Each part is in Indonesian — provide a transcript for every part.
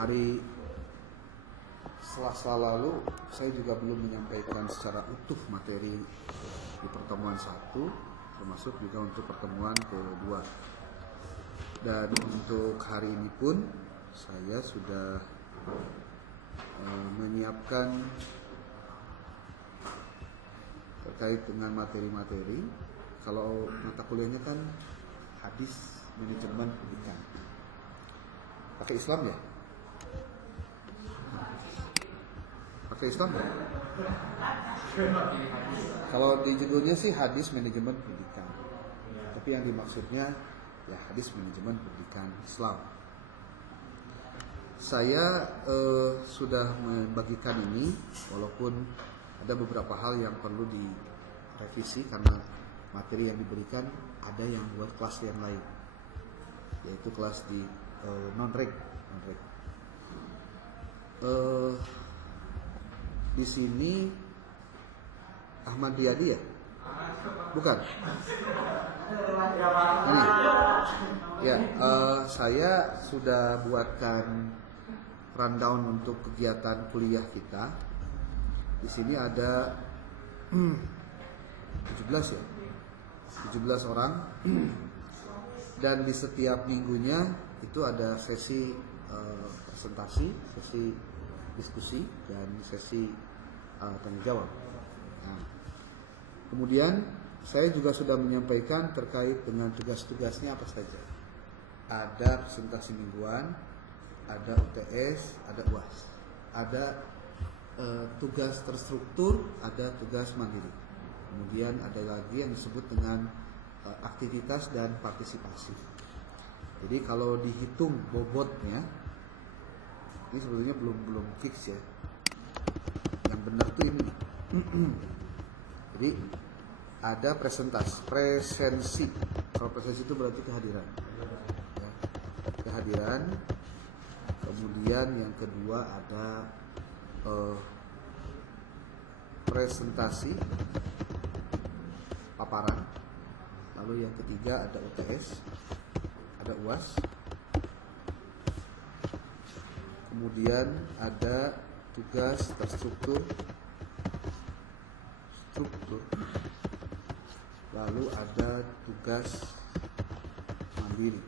hari Selasa lalu saya juga belum menyampaikan secara utuh materi di pertemuan 1, termasuk juga untuk pertemuan kedua. Dan untuk hari ini pun saya sudah menyiapkan terkait dengan materi-materi. Kalau mata kuliahnya kan hadis manajemen pendidikan. Pakai Islam ya? Pakai Islam ya? Kalau di judulnya sih hadis manajemen pendidikan. Tapi yang dimaksudnya ya hadis manajemen pendidikan Islam. Saya sudah membagikan ini, walaupun ada beberapa hal yang perlu direvisi karena materi yang diberikan ada yang buat kelas yang lain, yaitu kelas di non-reg. Di sini Ahmad Riyadi ya? Bukan? Ini. Ya, saya sudah buatkan rundown untuk kegiatan kuliah kita. Di sini ada 17 ya, 17 orang, dan di setiap minggunya itu ada sesi presentasi, sesi diskusi, dan sesi tanya jawab. Nah, kemudian saya juga sudah menyampaikan terkait dengan tugas-tugasnya apa saja. Ada presentasi mingguan, ada UTS, ada UAS, ada tugas terstruktur, ada tugas mandiri. Kemudian ada lagi yang disebut dengan aktivitas dan partisipasi. Jadi kalau dihitung bobotnya, ini sebetulnya belum fix ya. Yang benar tuh ini. Jadi ada presensi. Kalau presensi itu berarti kehadiran. Ya, kehadiran. Kemudian yang kedua ada presentasi paparan. Lalu yang ketiga ada UTS, ada UAS. Kemudian ada tugas terstruktur, lalu ada tugas mandiri.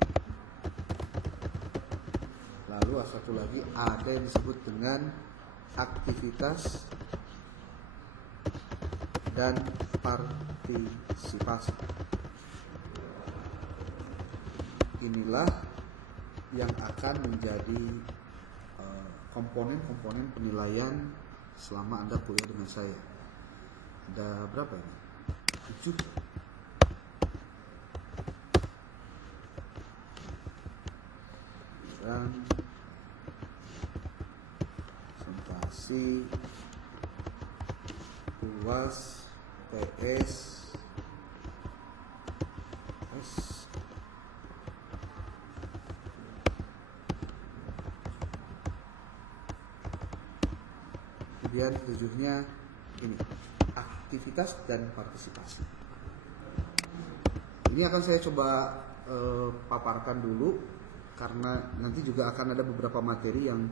Lalu satu lagi ada yang disebut dengan aktivitas dan partisipasi. Inilah yang akan menjadi komponen-komponen penilaian selama Anda kuliah dengan saya. Ada berapa ini? 7. Dan presentasi, UAS, PS, kemudian tujuhnya ini, aktivitas dan partisipasi. Ini akan saya coba paparkan dulu karena nanti juga akan ada beberapa materi yang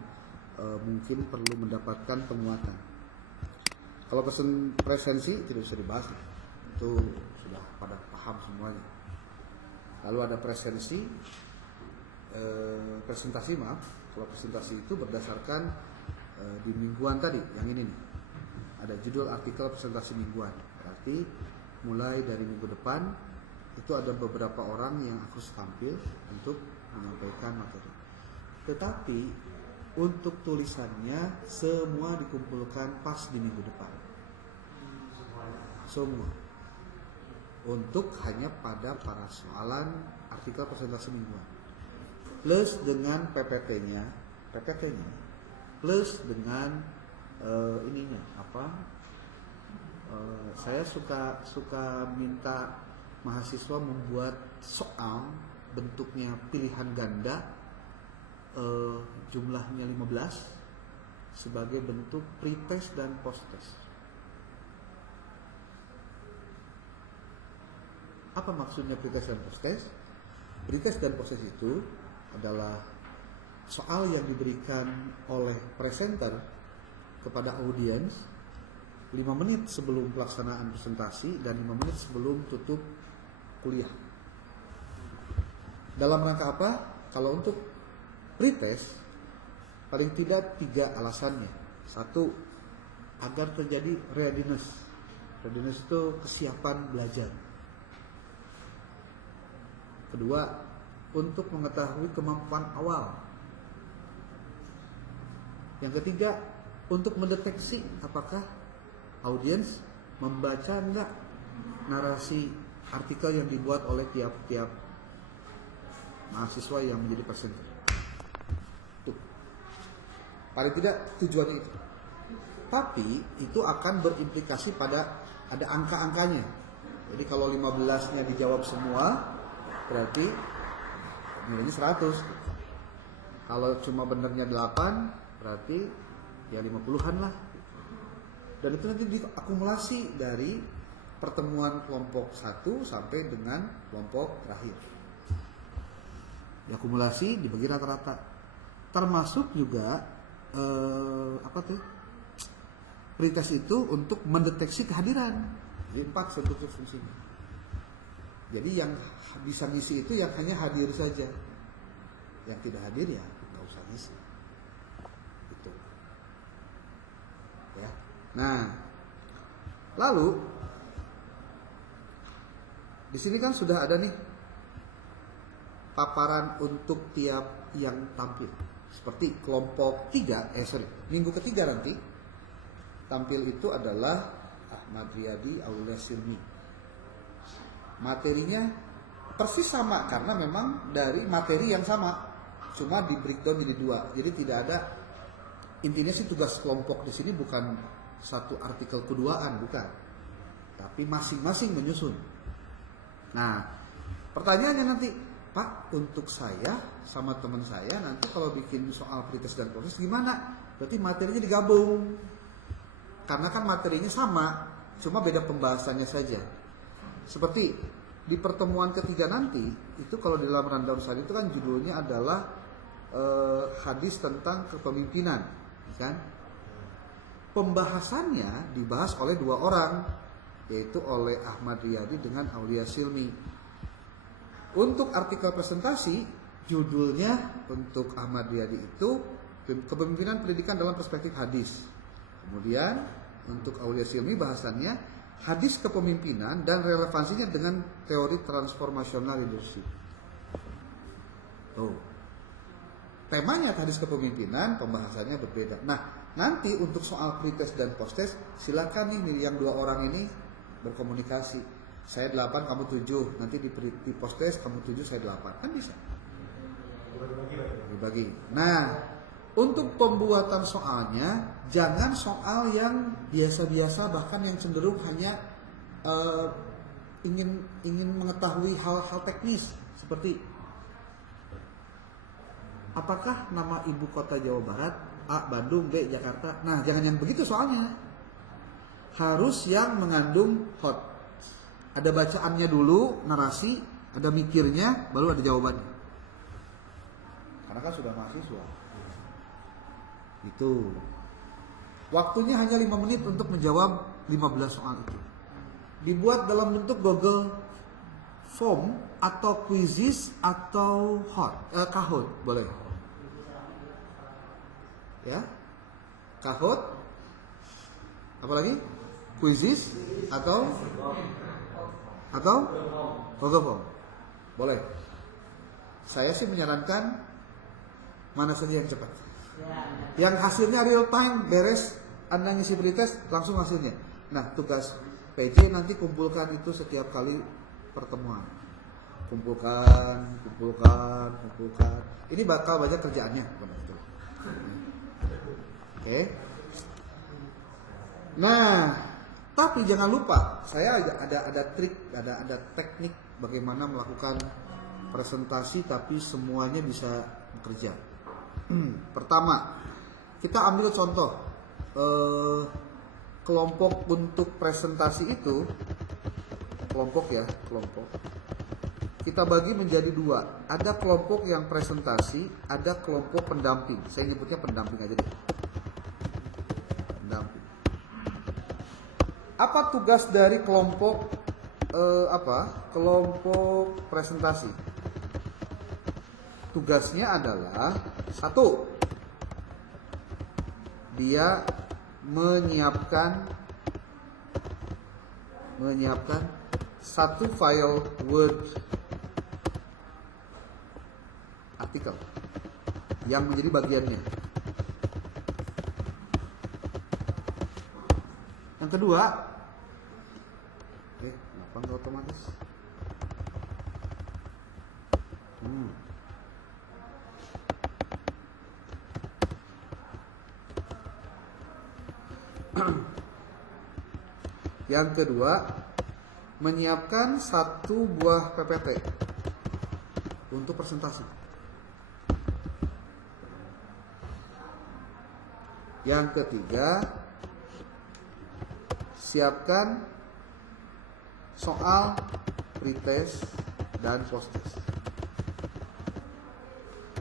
mungkin perlu mendapatkan penguatan. Kalau presensi tidak bisa dibahas, itu sudah pada paham semuanya. Lalu ada presentasi. Kalau presentasi itu berdasarkan di mingguan tadi, yang ini nih, ada judul artikel presentasi mingguan. Berarti mulai dari minggu depan itu ada beberapa orang yang harus tampil untuk menyampaikan materi. Tetapi untuk tulisannya semua dikumpulkan pas di minggu depan. Semua. Untuk hanya pada soalan artikel presentasi mingguan. Plus dengan PPT-nya, plus dengan ininya apa? Saya suka minta mahasiswa membuat soal bentuknya pilihan ganda, jumlahnya 15 sebagai bentuk pretest dan posttest. Apa maksudnya pretest dan posttest? Pretest dan posttest itu adalah soal yang diberikan oleh presenter kepada audiens 5 menit sebelum pelaksanaan presentasi dan 5 menit sebelum tutup kuliah. Dalam rangka apa? Kalau untuk pretest paling tidak 3 alasannya. 1, agar terjadi readiness. Readiness itu kesiapan belajar. Kedua, untuk mengetahui kemampuan awal. Yang ketiga, untuk mendeteksi apakah audiens membaca enggak narasi artikel yang dibuat oleh tiap-tiap mahasiswa yang menjadi presenter. Tuh. Paling tidak tujuannya itu. Tapi itu akan berimplikasi pada ada angka-angkanya. Jadi kalau 15-nya dijawab semua, berarti nilainya 100. Kalau cuma benernya 8, berarti ya 50-an lah. Dan itu nanti diakumulasi dari pertemuan kelompok 1 sampai dengan kelompok terakhir. Diakumulasi, dibagi rata-rata. Termasuk juga pretest itu untuk mendeteksi kehadiran. Jadi 4 struktur fungsinya. Jadi yang bisa ngisi itu yang hanya hadir saja. Yang tidak hadir ya nggak usah ngisi. Itu. Ya. Nah, lalu di sini kan sudah ada nih paparan untuk tiap yang tampil. Seperti kelompok 3, minggu ketiga nanti tampil itu adalah Ahmad Riyadi, Aulia Silmi. Materinya persis sama karena memang dari materi yang sama, cuma di breakdown jadi 2. Jadi tidak ada, intinya sih tugas kelompok di sini bukan satu artikel keduaan, bukan. Tapi masing-masing menyusun. Nah, pertanyaannya nanti, Pak, untuk saya sama teman saya nanti kalau bikin soal pretest dan proses gimana? Berarti materinya digabung. Karena kan materinya sama, cuma beda pembahasannya saja. Seperti di pertemuan ketiga nanti, itu kalau di dalam rundown saat itu kan judulnya adalah hadis tentang kepemimpinan, kan? Pembahasannya dibahas oleh 2 orang, yaitu oleh Ahmad Riyadi dengan Aulia Silmi. Untuk artikel presentasi, judulnya untuk Ahmad Riyadi itu kepemimpinan pendidikan dalam perspektif hadis. Kemudian untuk Aulia Silmi bahasannya hadis kepemimpinan dan relevansinya dengan teori transformasional leadership. Tuh. Temanya hadis kepemimpinan, pembahasannya berbeda. Nah, nanti untuk soal pretest dan posttest, silakan nih yang 2 orang ini berkomunikasi. Saya 8, kamu 7. Nanti di posttest kamu 7, saya 8. Kan bisa. Dibagi. Nah, untuk pembuatan soalnya, jangan soal yang biasa-biasa, bahkan yang cenderung hanya ingin mengetahui hal-hal teknis seperti apakah nama ibu kota Jawa Barat A. Bandung, B. Jakarta. Nah, jangan yang begitu soalnya. Harus yang mengandung hot. Ada bacaannya dulu, narasi, ada mikirnya, baru ada jawabannya. Karena kan sudah mahasiswa. Itu. Waktunya hanya 5 menit untuk menjawab 15 soal itu. Dibuat dalam bentuk Google Form atau quizzes atau Kahoot, boleh. Ya. Kahoot. Apalagi? Quizzes atau Google Form. Boleh. Saya sih menyarankan mana saja yang cepat. Yang hasilnya real time, beres, Anda ngisi pretest, langsung hasilnya. Nah, tugas PJ nanti kumpulkan itu setiap kali pertemuan. Kumpulkan. Ini bakal banyak kerjaannya, betul. Oke. Nah, tapi jangan lupa, saya ada trik, ada teknik bagaimana melakukan presentasi tapi semuanya bisa bekerja. Pertama, kita ambil contoh kelompok untuk presentasi itu, kelompok. kita bagi menjadi dua. Ada kelompok yang presentasi, ada kelompok pendamping. Saya nyebutnya pendamping aja deh. Pendamping. Apa tugas dari kelompok kelompok presentasi? Tugasnya adalah satu, dia menyiapkan satu file Word artikel yang menjadi bagiannya. Yang kedua, kenapa nggak otomatis? Yang kedua, menyiapkan satu buah PPT untuk presentasi. Yang ketiga, siapkan soal pretest dan post-test.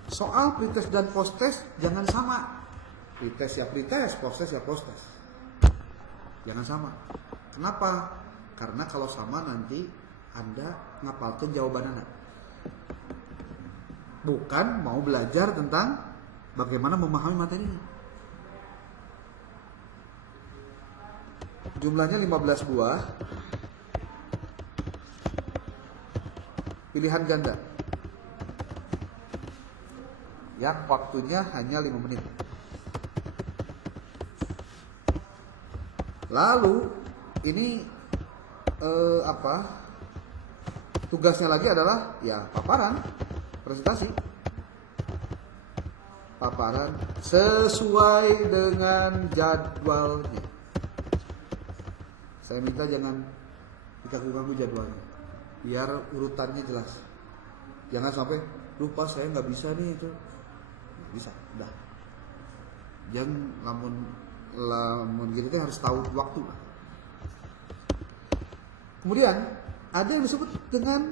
Soal pretest dan post-test jangan sama. Pretest ya pretest, post-test ya post-test. Jangan sama. Kenapa? Karena kalau sama nanti Anda ngapalkan jawaban Anda. Bukan mau belajar tentang bagaimana memahami materinya. Jumlahnya 15 buah. Pilihan ganda. Yang waktunya hanya 5 menit. Lalu ini tugasnya lagi adalah ya paparan presentasi, paparan sesuai dengan jadwalnya. Saya minta jangan diganggu-ganggu jadwalnya, biar urutannya jelas. Jangan sampai lupa saya nggak bisa nih itu, bisa, udah. Jangan lamun gitu harus tahu waktu. Kemudian ada yang disebut dengan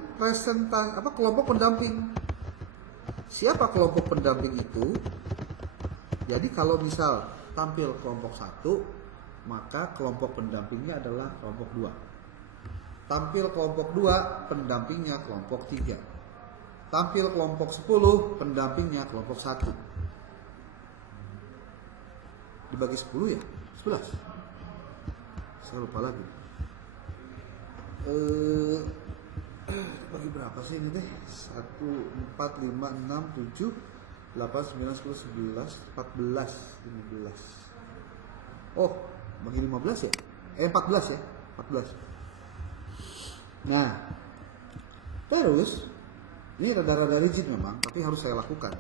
kelompok pendamping. Siapa kelompok pendamping itu? Jadi kalau misal tampil kelompok 1, maka kelompok pendampingnya adalah kelompok 2. Tampil kelompok 2, pendampingnya kelompok 3. Tampil kelompok 10, pendampingnya kelompok 1. Dibagi 10 ya? 11. Saya lupa lagi. Bagi berapa sih ini teh? 1, 4, 5, 6, 7, 8, 9, 10, 11, 14, 15. Oh, bagi 15 ya? 14 ya? 14. Nah, terus ini rada-rada rigid memang, tapi harus saya lakukan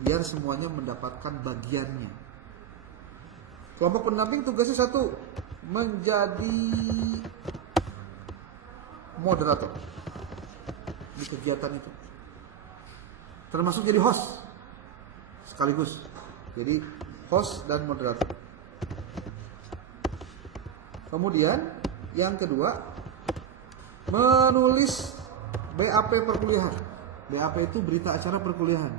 biar semuanya mendapatkan bagiannya. Kelompok pendamping tugasnya satu, menjadi moderator di kegiatan itu, termasuk jadi host sekaligus. Jadi host dan moderator. Kemudian yang kedua, menulis BAP perkuliahan. BAP itu berita acara perkuliahan.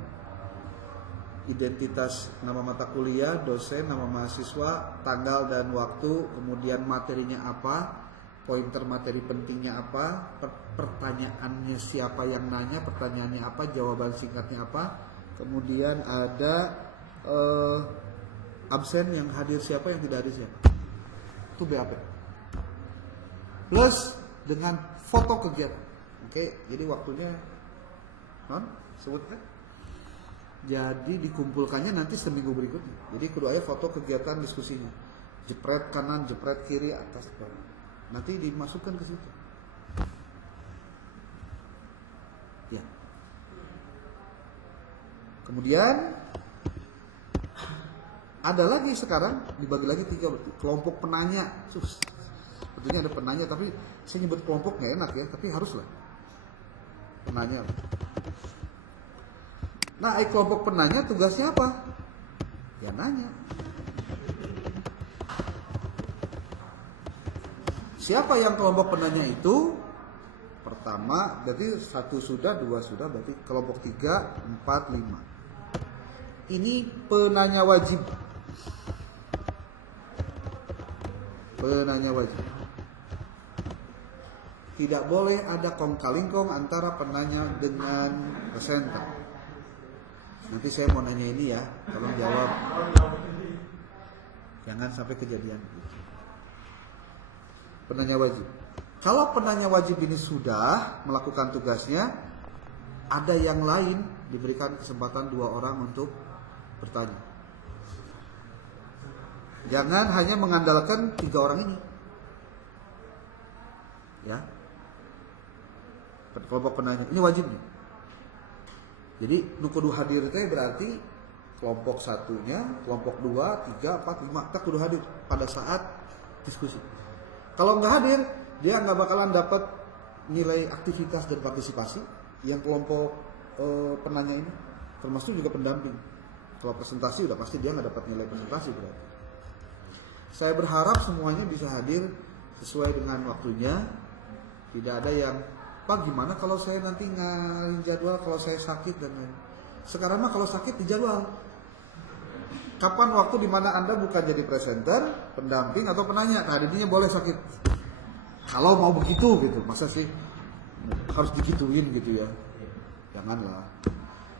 Identitas nama mata kuliah, dosen, nama mahasiswa, tanggal dan waktu, kemudian materinya apa, pointer materi pentingnya apa, pertanyaannya siapa yang nanya, pertanyaannya apa, jawaban singkatnya apa, kemudian ada absen yang hadir siapa, yang tidak hadir siapa. Itu BAP. Plus dengan foto kegiatan. Oke, jadi waktunya sebutkan. Jadi dikumpulkannya nanti seminggu berikutnya. Jadi kedua foto kegiatan diskusinya. Jepret kanan, jepret kiri, atas, bawah. Nanti dimasukkan ke situ. Ya. Kemudian ada lagi sekarang dibagi lagi 3 kelompok penanya. Sebetulnya ada penanya, tapi saya nyebut kelompok nggak enak ya, tapi haruslah penanya. Nah, kelompok penanya tugasnya apa? Ya nanya. Siapa yang kelompok penanya itu? pertama, berarti 1 sudah, 2 sudah, berarti kelompok 3, 4, 5. Ini penanya wajib. Penanya wajib. Tidak boleh ada kong kalingkong antara penanya dengan presenter. Nanti saya mau nanya ini ya, tolong jawab. Jangan sampai kejadian. Penanya wajib. Kalau penanya wajib ini sudah melakukan tugasnya, ada yang lain diberikan kesempatan 2 orang untuk bertanya. Jangan hanya mengandalkan 3 orang ini. Ya. Kelompok penanya ini wajib nih. Jadi nu kudu hadir teh berarti kelompok 1-nya, kelompok 2, 3, 4, 5 tak kudu hadir pada saat diskusi. Kalau nggak hadir, dia nggak bakalan dapat nilai aktivitas dan partisipasi yang kelompok penanya ini, termasuk juga pendamping. Kalau presentasi udah pasti dia nggak dapat nilai presentasi berarti. Saya berharap semuanya bisa hadir sesuai dengan waktunya. Tidak ada yang, Pak gimana kalau saya nanti ngalihin jadwal kalau saya sakit dan lain. Sekarang mah kalau sakit dijadwal. Kapan waktu dimana Anda bukan jadi presenter, pendamping atau penanya, nah intinya boleh sakit. Kalau mau begitu gitu, masa sih harus digituin gitu ya? Janganlah.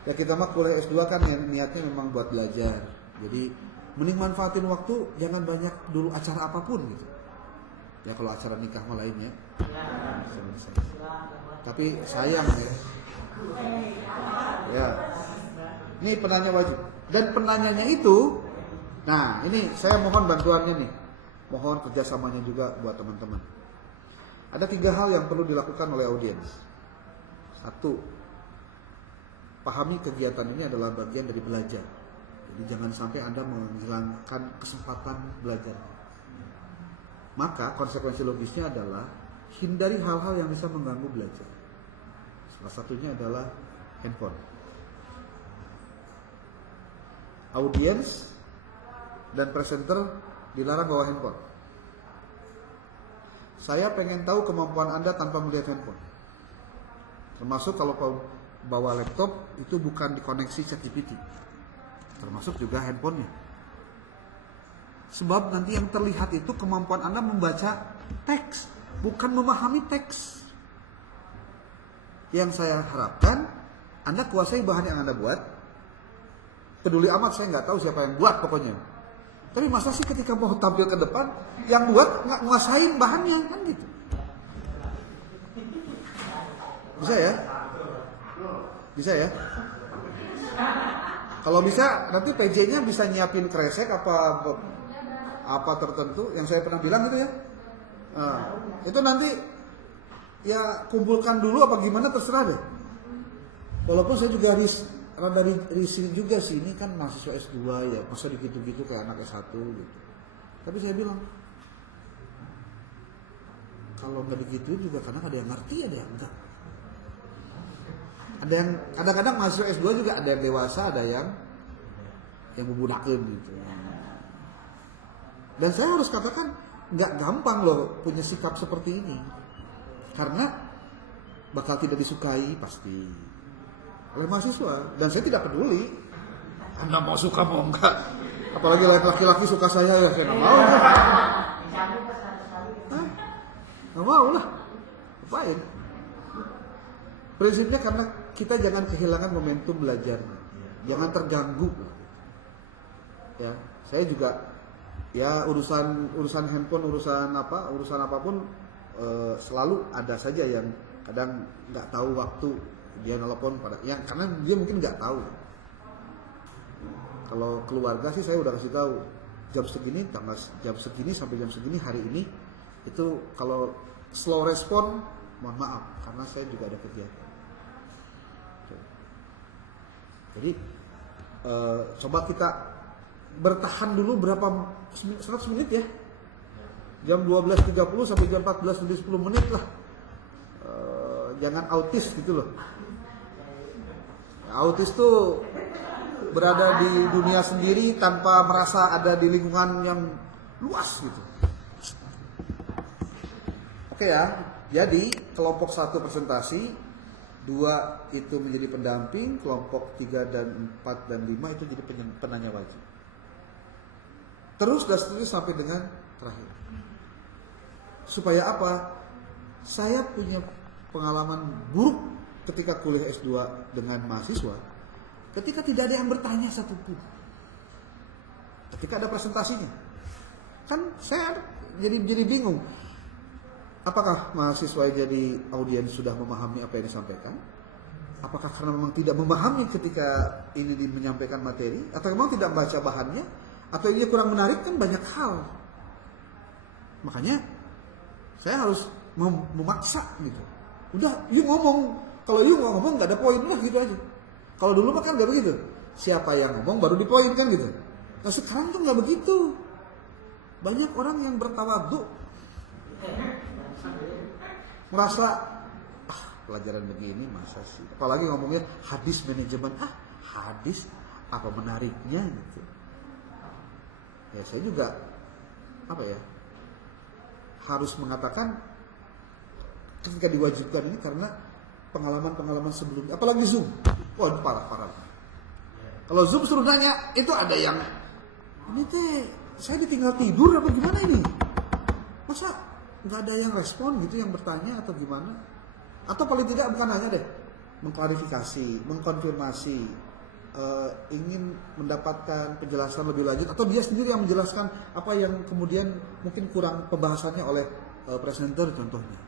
Ya kita mah kuliah S2 kan ya, niatnya memang buat belajar. Jadi mending manfaatin waktu, jangan banyak dulu acara apapun gitu. Ya kalau acara nikah mah lainnya. Tapi sayang ya. Ya. Ini penanya wajib. Dan penanyanya itu, nah ini saya mohon bantuannya nih. Mohon kerjasamanya juga buat teman-teman. Ada 3 hal yang perlu dilakukan oleh audiens. 1, pahami kegiatan ini adalah bagian dari belajar. Jadi jangan sampai Anda menghilangkan kesempatan belajar. Maka konsekuensi logisnya adalah hindari hal-hal yang bisa mengganggu belajar. Salah satunya adalah handphone. Audiens dan presenter dilarang bawa handphone. Saya pengen tahu kemampuan Anda tanpa melihat handphone. Termasuk kalau bawa laptop itu bukan dikoneksi ChatGPT. Termasuk juga handphonenya. Sebab nanti yang terlihat itu kemampuan Anda membaca teks, bukan memahami teks. Yang saya harapkan Anda kuasai bahan yang Anda buat. Peduli amat saya nggak tahu siapa yang buat pokoknya. Tapi masa sih ketika mau tampil ke depan, yang buat nggak nguasain bahannya kan gitu. Bisa ya? Bisa ya? Kalau bisa nanti PJ-nya bisa nyiapin kresek apa tertentu yang saya pernah bilang gitu ya. Nah, itu nanti ya kumpulkan dulu apa gimana terserah deh. Walaupun saya juga rada risih juga sih, ini kan mahasiswa S2 ya, masa gitu-gitu kayak anak S1 gitu. Tapi saya bilang kalau nggak begitu juga kadang ada yang ngerti, ada yang enggak. Ada yang kadang-kadang mahasiswa S2 juga ada yang dewasa, ada yang membudakeun gitu. Dan saya harus katakan nggak gampang loh punya sikap seperti ini, karena bakal tidak disukai pasti oleh mahasiswa. Dan saya tidak peduli Anda mau suka mau enggak, apalagi laki-laki suka saya ya saya nggak mau. Nggak mau lah, apain? Prinsipnya karena kita jangan kehilangan momentum belajarnya, jangan terganggu. Ya, saya juga ya urusan handphone, urusan apapun selalu ada saja yang kadang nggak tahu waktu dia nelpon pada yang karena dia mungkin nggak tahu. Kalau keluarga sih saya udah kasih tahu jam segini sampai jam segini hari ini, itu kalau slow respon mohon maaf karena saya juga ada kegiatan. Jadi coba kita bertahan dulu berapa 100 menit ya, jam 12.30 sampai jam 14 lebih 10 menit lah. Jangan autis gitu loh. Autis tuh berada di dunia sendiri tanpa merasa ada di lingkungan yang luas gitu. Oke ya, Jadi kelompok 1 presentasi, 2 itu menjadi pendamping, kelompok 3 dan 4 dan 5 itu jadi penanya wajib. Terus dan seterusnya sampai dengan terakhir. Supaya apa? Saya punya pengalaman buruk ketika kuliah S2 dengan mahasiswa, ketika tidak ada yang bertanya satupun. Ketika ada presentasinya, kan saya jadi bingung. Apakah mahasiswa jadi audiens sudah memahami apa yang disampaikan? Apakah karena memang tidak memahami ketika ini menyampaikan materi? Atau memang tidak membaca bahannya? Atau ini kurang menarik? Kan banyak hal. Makanya saya harus memaksa gitu. Udah, you ngomong. Kalau you nggak ngomong nggak ada poin, udah gitu aja. Kalau dulu kan nggak begitu. Siapa yang ngomong baru di poin kan gitu. Nah sekarang tuh nggak begitu. Banyak orang yang bertawadhu, merasa pelajaran begini masa sih. Apalagi ngomongnya hadis manajemen, hadis apa menariknya gitu. Ya saya juga harus mengatakan ketika diwajibkan ini karena pengalaman-pengalaman sebelumnya, apalagi Zoom. Wah, parah. Kalau Zoom suruh nanya, itu ada yang ini saya ditinggal tidur apa gimana ini? Masa nggak ada yang respon gitu, yang bertanya atau gimana? Atau paling tidak bukan hanya deh mengklarifikasi, mengkonfirmasi, ingin mendapatkan penjelasan lebih lanjut, atau dia sendiri yang menjelaskan apa yang kemudian mungkin kurang pembahasannya oleh presenter contohnya.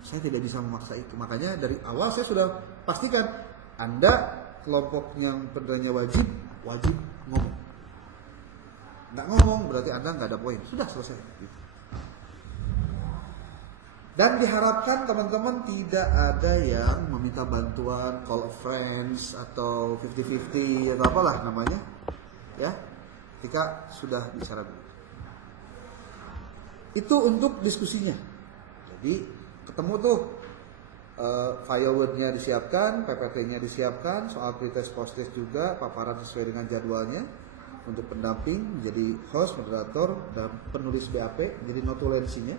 Saya tidak bisa memaksa itu. Makanya dari awal saya sudah pastikan Anda kelompok yang penanya wajib ngomong. Nggak ngomong berarti Anda nggak ada poin. Sudah selesai. Dan diharapkan teman-teman tidak ada yang meminta bantuan call of friends atau 50-50 atau apalah namanya, ya. Ketika sudah bicara dulu. Itu untuk diskusinya. Jadi ketemu tuh fileword-nya disiapkan, PPT-nya disiapkan, soal pretest post-test juga, paparan sesuai dengan jadwalnya. Untuk pendamping menjadi host, moderator, dan penulis BAP jadi notulensinya.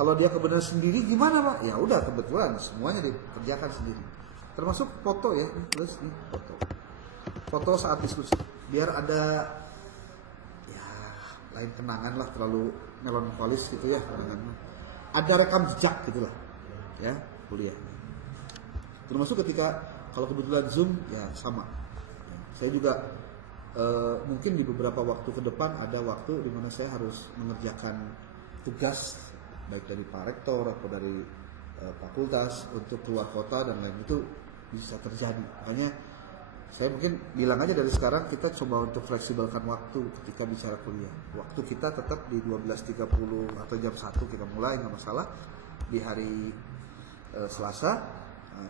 Kalau dia kebenaran sendiri gimana Pak? Ya udah kebetulan semuanya dikerjakan sendiri. Termasuk foto ya, terus nih foto. Foto saat diskusi. Biar ada ya lain kenangan lah, terlalu melankolis gitu ya kenangan. Ada rekam jejak gitulah. Ya, kuliah. Termasuk ketika kalau kebetulan Zoom ya sama. Saya juga mungkin di beberapa waktu ke depan ada waktu di mana saya harus mengerjakan tugas baik dari Pak Rektor atau dari fakultas untuk keluar kota dan lain, itu bisa terjadi. Makanya saya mungkin bilang aja dari sekarang kita coba untuk fleksibelkan waktu ketika bicara kuliah. Waktu kita tetap di 12.30 atau jam 1 kita mulai, nggak masalah di hari Selasa.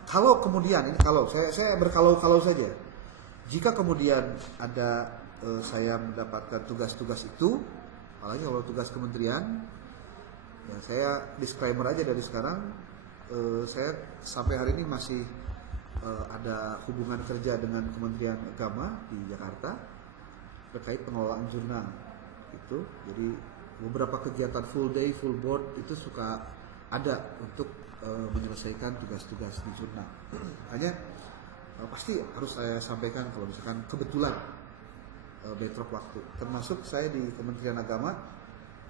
Kalau kemudian ini saya berkalau-kalau saja. Jika kemudian ada saya mendapatkan tugas-tugas itu, apalagi kalau tugas kementerian, ya saya disclaimer aja dari sekarang, saya sampai hari ini masih ada hubungan kerja dengan Kementerian Agama di Jakarta terkait pengelolaan jurnal itu. Jadi beberapa kegiatan full day, full board itu suka ada untuk menyelesaikan tugas-tugas di jurnal. Hanya pasti harus saya sampaikan kalau misalkan kebetulan bentrok waktu. Termasuk saya di Kementerian Agama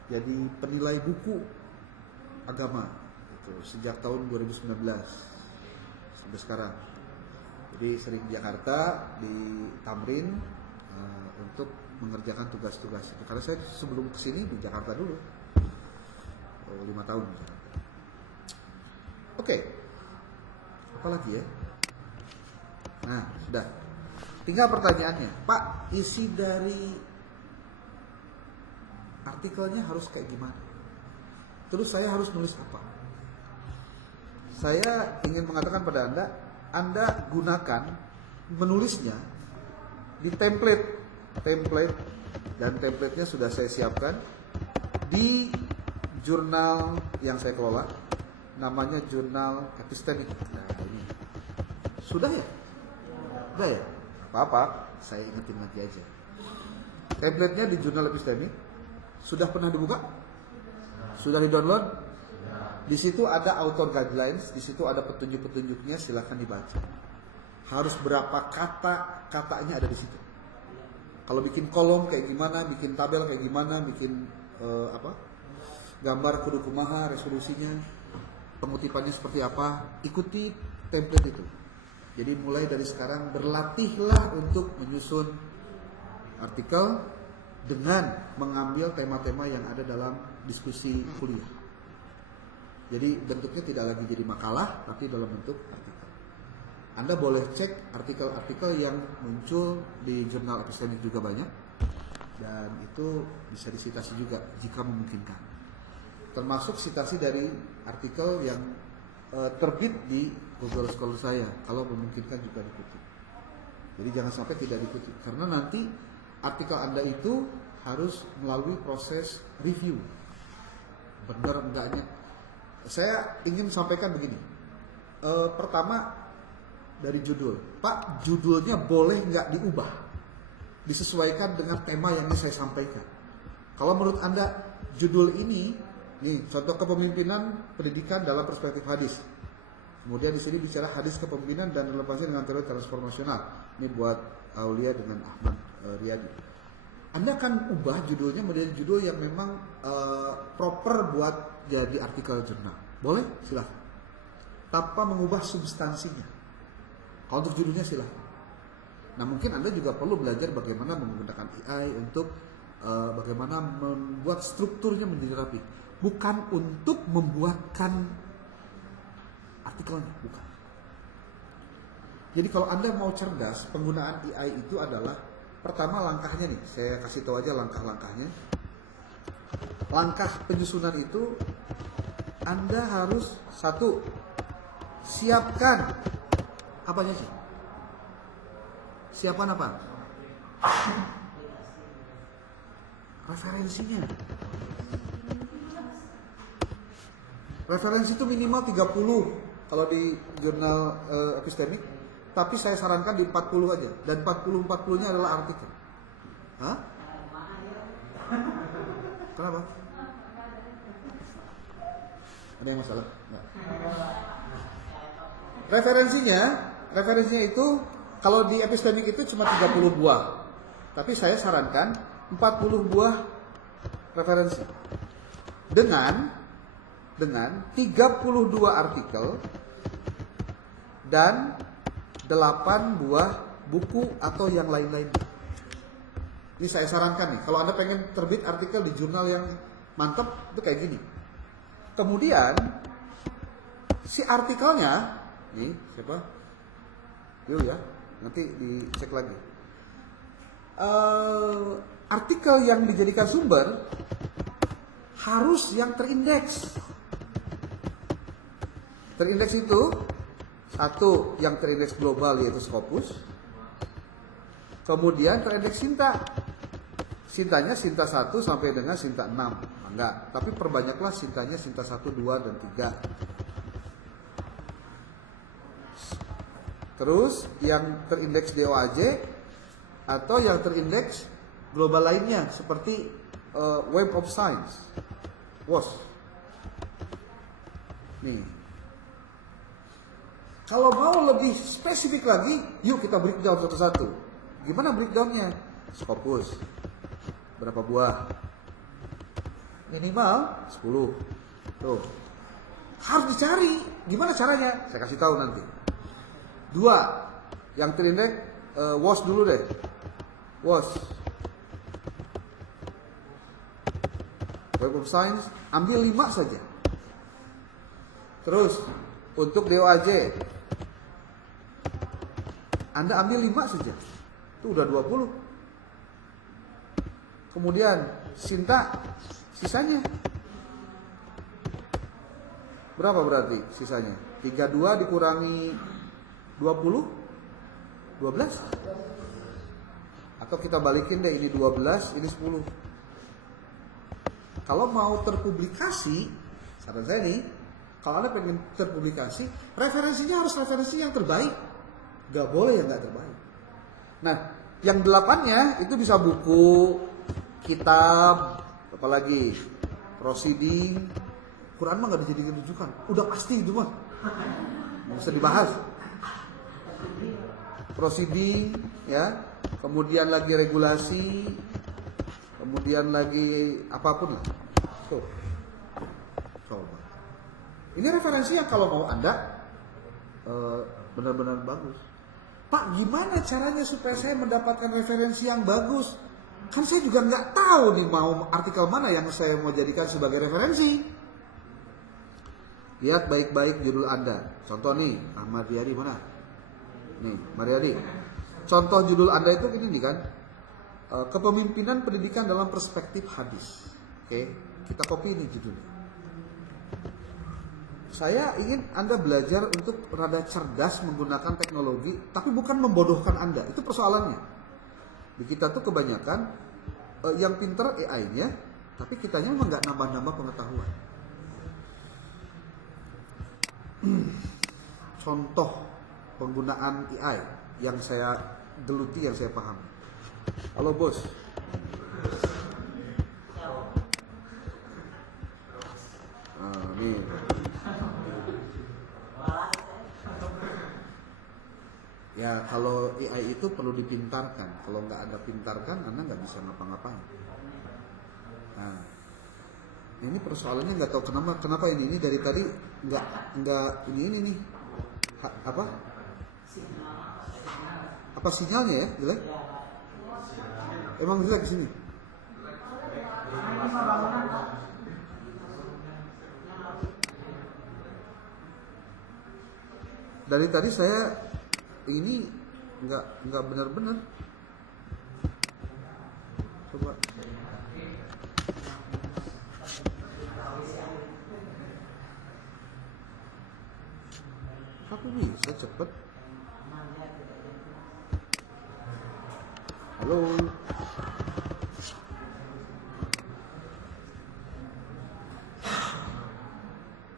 jadi penilai buku agama itu sejak tahun 2019 sampai sekarang. Jadi sering di Jakarta, di Tamrin untuk mengerjakan tugas-tugas. Karena saya sebelum kesini di Jakarta dulu 5 tahun di Jakarta. Oke, apa lagi ya? Nah, sudah. Tinggal pertanyaannya, Pak, isi dari artikelnya harus kayak gimana? Terus saya harus nulis apa? Saya ingin mengatakan pada Anda gunakan menulisnya di template dan template-nya sudah saya siapkan di jurnal yang saya kelola, namanya jurnal epistemik. Nah, ini sudah ya? Sudah ya? Apa-apa, saya ingetin lagi aja. Template-nya di jurnal epistemik sudah pernah dibuka? Sudah di-download? Di situ ada author guidelines, di situ ada petunjuk-petunjuknya, silahkan dibaca. Harus berapa katanya ada di situ. Kalau bikin kolom kayak gimana, bikin tabel kayak gimana, bikin gambar kudu kumaha, resolusinya, pengutipannya seperti apa, ikuti template itu. Jadi mulai dari sekarang berlatihlah untuk menyusun artikel dengan mengambil tema-tema yang ada dalam diskusi kuliah. Jadi bentuknya tidak lagi jadi makalah, tapi dalam bentuk artikel. Anda boleh cek artikel-artikel yang muncul di jurnal epistemik juga banyak, dan itu bisa disitasi juga jika memungkinkan. Termasuk citasi dari artikel yang terbit di Google Scholar saya, kalau memungkinkan juga dikutip. Jadi jangan sampai tidak dikutip, karena nanti artikel Anda itu harus melalui proses review. Benar enggaknya. Saya ingin sampaikan begini. Pertama dari judul, Pak, judulnya boleh nggak diubah, disesuaikan dengan tema yang ingin saya sampaikan. Kalau menurut Anda judul ini, nih contoh kepemimpinan pendidikan dalam perspektif hadis. Kemudian di sini bicara hadis kepemimpinan dan relevansi dengan teori transformasional. Ini buat Aulia dengan Ahmad Riyadi. Anda akan ubah judulnya menjadi judul yang memang proper buat jadi artikel jurnal. Boleh? Silahkan. Tanpa mengubah substansinya. Kalau untuk judulnya silahkan. Nah mungkin Anda juga perlu belajar bagaimana menggunakan AI untuk bagaimana membuat strukturnya menjadi rapi. Bukan untuk membuatkan artikelnya, bukan. Jadi kalau Anda mau cerdas, penggunaan AI itu adalah pertama langkahnya nih, saya kasih tahu aja langkah-langkahnya. Langkah penyusunan itu Anda harus satu, siapkan apanya sih? Siapkan apa? Referensinya. Referensi itu minimal 30 kalau di jurnal epistemik, tapi saya sarankan di 40 aja, dan 40-40-nya adalah artikel. Hah? Kenapa? Ada yang masalah? Nggak. Referensinya itu kalau di epistemik itu cuma 30 buah, tapi saya sarankan 40 buah referensi dengan 32 artikel dan 8 buah buku atau yang lain-lain. Ini saya sarankan nih, kalau Anda pengen terbit artikel di jurnal yang mantap, itu kayak gini. Kemudian si artikelnya, nih siapa? Yuk ya, nanti dicek lagi. Artikel yang dijadikan sumber harus yang terindeks. Terindeks itu satu, yang terindeks global yaitu Scopus. Kemudian terindeks Sinta. Sintanya Sinta 1 sampai dengan Sinta 6. Enggak, tapi perbanyaklah Sintanya, Sinta 1, 2 dan 3. Terus yang terindeks DOAJ atau yang terindeks global lainnya seperti Web of Science, WOS. Nih. Kalau mau lebih spesifik lagi, yuk kita breakdown satu-satu. Gimana breakdownnya? Scopus berapa buah? Minimal 10. Tuh. Harus dicari. Gimana caranya? Saya kasih tahu nanti. 2. Yang terindeks WOS dulu deh. WOS. Web of Science, ambil 5 saja. Terus untuk DOAJ Anda ambil 5 saja. Itu udah 20. Kemudian Sinta sisanya berapa berarti sisanya? 32 dikurangi 20 12. Atau kita balikin deh, ini 12, ini 10. Kalau mau terpublikasi, saran saya nih, kalau Anda pengen terpublikasi, referensinya harus referensi yang terbaik. Gak boleh yang gak terbaik. Nah, yang 8-nya itu bisa buku, kitab, apalagi proceeding, Quran mah nggak dijadikan rujukan, udah pasti itu mah, nggak usah dibahas. Proceeding, ya, kemudian lagi regulasi, kemudian lagi apapun lah. Tuh, coba. Ini referensi yang kalau mau Anda benar-benar bagus. Pak, gimana caranya supaya saya mendapatkan referensi yang bagus? Kan saya juga nggak tahu nih mau artikel mana yang saya mau jadikan sebagai referensi. Lihat baik-baik judul Anda. Contoh nih, Ahmad Riyadi mana? Nih, Mariadi. Contoh judul Anda itu ini nih kan. Kepemimpinan pendidikan dalam perspektif hadis. Oke, kita copy ini judulnya. Saya ingin Anda belajar untuk rada cerdas menggunakan teknologi, tapi bukan membodohkan Anda. Itu persoalannya. Di kita tuh kebanyakan yang pinter AI-nya, tapi kitanya memang nggak nambah-nambah pengetahuan. Contoh penggunaan AI yang saya geluti, yang saya paham. Halo bos. Nih. Ya kalau AI itu perlu dipintarkan. Kalau nggak Anda pintarkan, Anda nggak bisa ngapa-ngapain. Nah, ini persoalannya nggak tahu kenapa ini dari tadi nggak ini nih apa sinyalnya ya jelek? Emang jelek di sini. Dari tadi saya ini nggak benar-benar. Coba. Aku bisa cepet. Halo.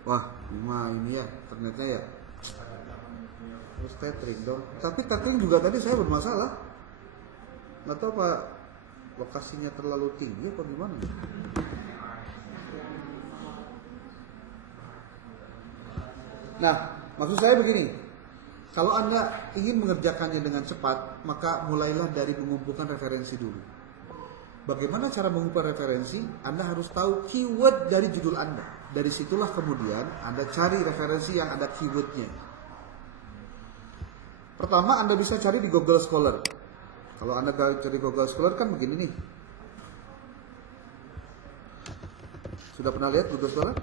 Wah, ini ya ternyata ya. Terus tethering dong. Tapi tethering juga tadi saya bermasalah. Nggak tahu apa lokasinya terlalu tinggi apa gimana. Nah, maksud saya begini. Kalau Anda ingin mengerjakannya dengan cepat, maka mulailah dari mengumpulkan referensi dulu. Bagaimana cara mengumpulkan referensi? Anda harus tahu keyword dari judul Anda. Dari situlah kemudian Anda cari referensi yang ada keywordnya. Pertama, Anda bisa cari di Google Scholar. Kalau Anda cari Google Scholar kan begini nih. Sudah pernah lihat Google Scholar?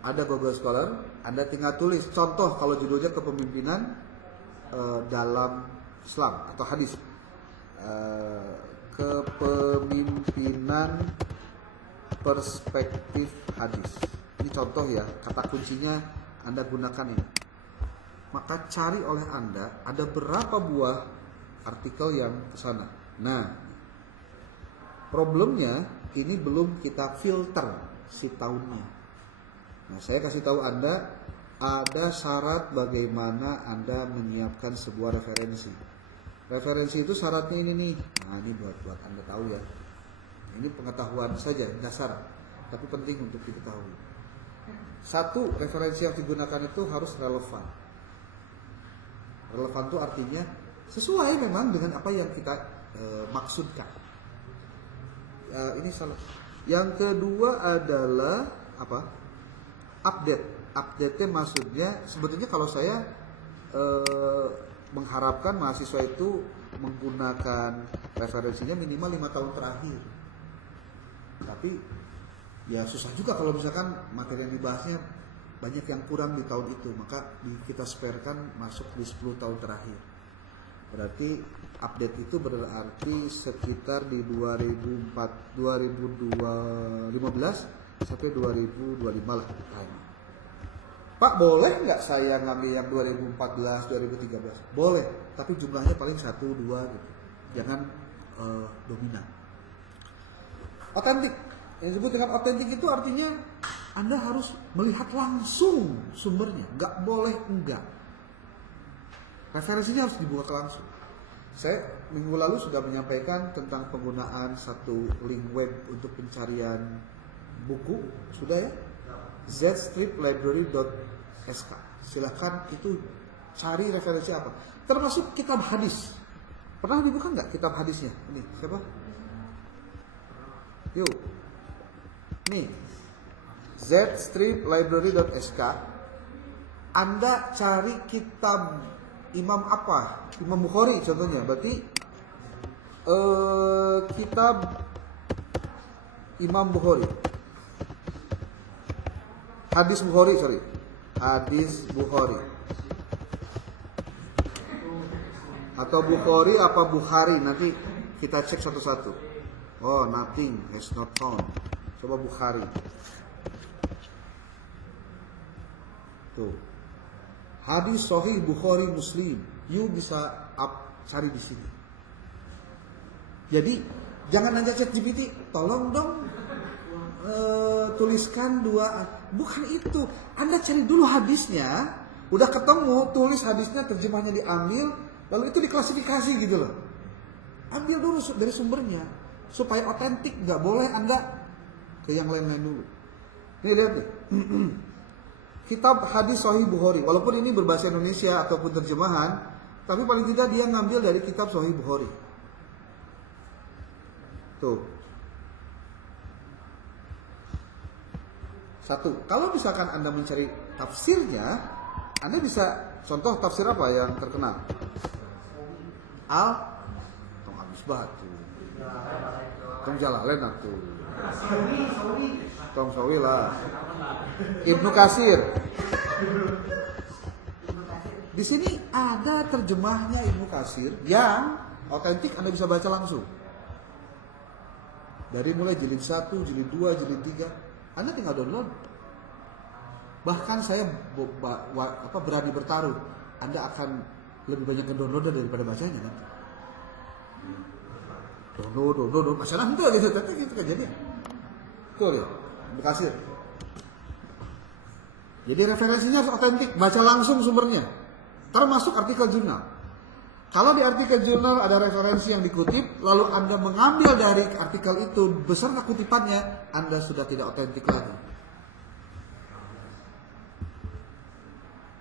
Ada Google Scholar. Anda tinggal tulis contoh kalau judulnya kepemimpinan dalam Islam atau hadis. Kepemimpinan perspektif hadis. Ini contoh ya, kata kuncinya Anda gunakan ini. Maka cari oleh Anda ada berapa buah artikel yang ke sana. Nah, problemnya ini belum kita filter si tahunnya. Nah, saya kasih tahu Anda ada syarat bagaimana Anda menyiapkan sebuah referensi. Referensi itu syaratnya ini nih. Nah, ini buat Anda tahu ya. Ini pengetahuan saja dasar, tapi penting untuk diketahui. Satu, referensi yang digunakan itu harus relevan. Relevan itu artinya sesuai memang dengan apa yang kita maksudkan. Ini salah. Yang kedua adalah apa? Update. Update-nya maksudnya sebetulnya kalau saya mengharapkan mahasiswa itu menggunakan referensinya minimal 5 tahun terakhir. Tapi ya susah juga kalau misalkan materi yang dibahasnya banyak yang kurang di tahun itu, maka kita sparekan masuk di 10 tahun terakhir. Berarti update itu berarti sekitar di 2015 sampai 2025 lah. Pak, boleh nggak saya ngambil yang 2014, 2013? Boleh, tapi jumlahnya paling 1, 2 gitu. Jangan dominan. Otentik. Yang disebut dengan otentik itu artinya Anda harus melihat langsung sumbernya, nggak boleh enggak. Referensinya harus dibuka langsung. Saya minggu lalu sudah menyampaikan tentang penggunaan satu link web untuk pencarian buku, sudah ya? zstriplibrary.sk. Silahkan itu cari referensi apa. Termasuk kitab hadis. Pernah dibuka nggak kitab hadisnya? Ini siapa? Yuk. Nih. zstriplibrary.sk. Anda cari kitab Imam apa? Imam Bukhari contohnya. Berarti kitab Imam Bukhari. Hadis Bukhari, sorry. Hadis Bukhari. Atau Bukhari apa Bukhari, nanti kita cek satu-satu. Oh, nothing has not found. Coba Bukhari. Tuh. Hadis Sahih Bukhari Muslim. You bisa cari di sini. Jadi jangan nanya ChatGPT, tolong dong tuliskan dua. Bukan itu. Anda cari dulu hadisnya. Udah ketemu, tulis hadisnya, terjemahnya diambil, lalu itu diklasifikasi gitu loh. Ambil dulu dari sumbernya supaya otentik. Nggak boleh Anda ke yang lain-lain dulu. Nih lihat nih. Kitab hadis Sahih Bukhari, walaupun ini berbahasa Indonesia ataupun terjemahan, tapi paling tidak dia ngambil dari kitab Sahih Bukhari. Tuh. Satu, kalau misalkan Anda mencari tafsirnya, Anda bisa contoh tafsir apa yang terkenal? Tong habis batu. Tong Jalalain atuh. Tong Sawi lah. Ibnu Katsir. Di sini ada terjemahnya Ibnu Katsir yang otentik, Anda bisa baca langsung. Dari mulai jilid 1, jilid 2, jilid 3, Anda tinggal download. Bahkan saya berani bertaruh, Anda akan lebih banyak download daripada bacanya nanti. Download, masalah itu aja gitu kejadian. Tuh ya, Ibnu Katsir. Jadi referensinya harus otentik, baca langsung sumbernya. Termasuk artikel jurnal. Kalau di artikel jurnal ada referensi yang dikutip, lalu Anda mengambil dari artikel itu beserta kutipannya, Anda sudah tidak otentik lagi.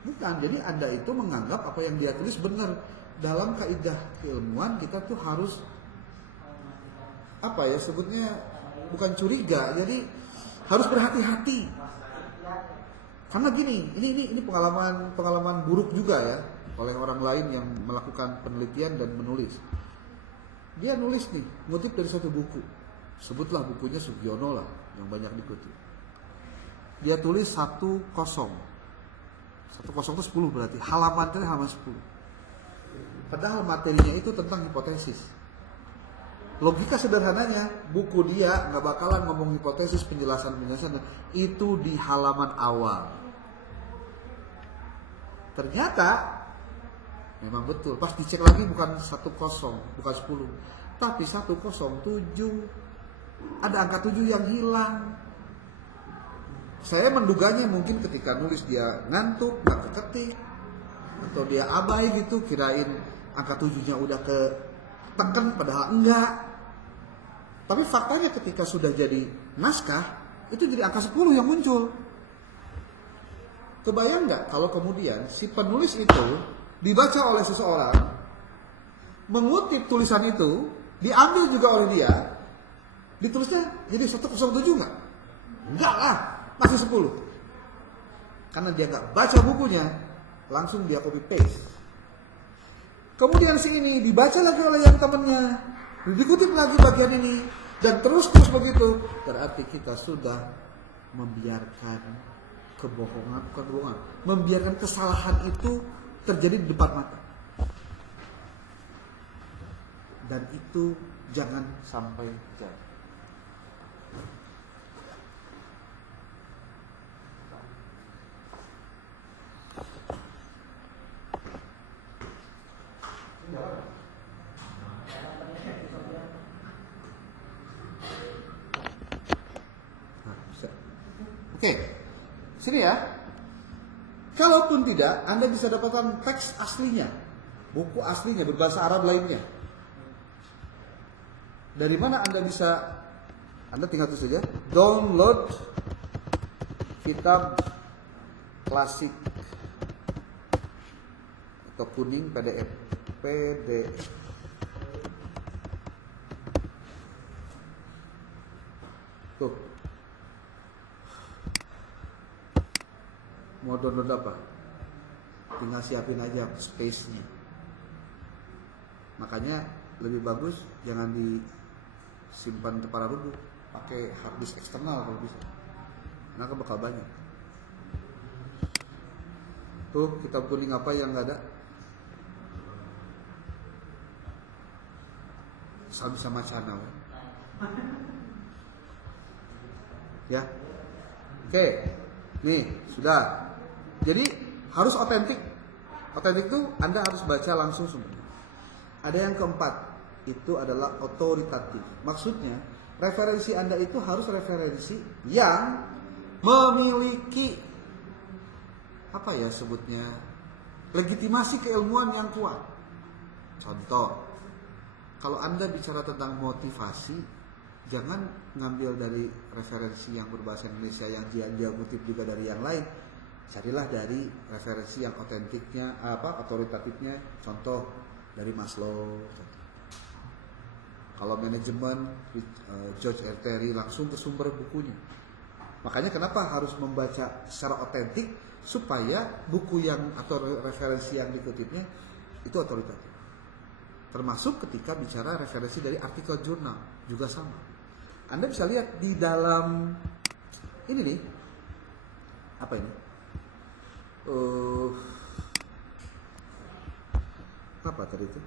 Bukan, jadi Anda itu menganggap apa yang dia tulis benar. Dalam kaidah keilmuan kita tuh harus sebutnya bukan curiga, jadi harus berhati-hati. Karena gini, ini pengalaman buruk juga ya oleh orang lain yang melakukan penelitian dan menulis. Dia nulis nih, ngutip dari satu buku. Sebutlah bukunya Sugiono lah yang banyak dikutip. Dia tulis 10. 10 itu 10 berarti. Halaman 10. Padahal materinya itu tentang hipotesis. Logika sederhananya, buku dia nggak bakalan ngomong hipotesis, penjelasan itu di halaman awal. Ternyata memang betul. Pas dicek lagi bukan 10, bukan 10, tapi 107. Ada angka 7 yang hilang. Saya menduganya mungkin ketika nulis dia ngantuk, nggak keketik, atau dia abai gitu, kirain angka 7-nya udah keteken, padahal enggak. Tapi faktanya ketika sudah jadi naskah, itu jadi angka 10 yang muncul. Kebayang nggak kalau kemudian si penulis itu dibaca oleh seseorang, mengutip tulisan itu, diambil juga oleh dia, ditulisnya jadi 107 nggak? Enggak lah, masih 10. Karena dia nggak baca bukunya, langsung dia copy paste. Kemudian si ini dibaca lagi oleh yang temannya, dikutip lagi bagian ini, dan terus begitu. Berarti kita sudah membiarkan bukan kebohongan, membiarkan kesalahan itu terjadi di depan mata. Dan itu jangan sampai terjadi. Oke, sini ya. Kalaupun tidak, Anda bisa dapatkan teks aslinya, buku aslinya berbahasa Arab lainnya. Dari mana Anda bisa Anda tinggal tulis saja download kitab klasik atau kuning PDF. Tuh. Mau download apa? Tinggal siapin aja space-nya. Makanya lebih bagus jangan disimpan terparah-parah, pakai hard disk eksternal kalau bisa. Karena kan bakal banyak. Tuh kitab kuning apa yang nggak ada? Sama channel. Ya. Oke. Nih, sudah. Jadi harus otentik. Otentik itu Anda harus baca langsung sumbernya. Ada yang keempat, itu adalah otoritatif. Maksudnya, referensi Anda itu harus referensi yang memiliki apa ya sebutnya? Legitimasi keilmuan yang kuat. Contoh, kalau Anda bicara tentang motivasi, jangan ngambil dari referensi yang berbahasa Indonesia yang dia kutip juga dari yang lain. Carilah dari referensi yang otentiknya, otoritatifnya. Contoh dari Maslow. Kalau manajemen, George R. Terry, langsung ke sumber bukunya. Makanya kenapa harus membaca secara otentik supaya buku yang atau referensi yang dikutipnya itu otoritatif. Termasuk ketika bicara referensi dari artikel jurnal juga sama. Anda bisa lihat di dalam ini nih, apa ini? Apa tadi itu?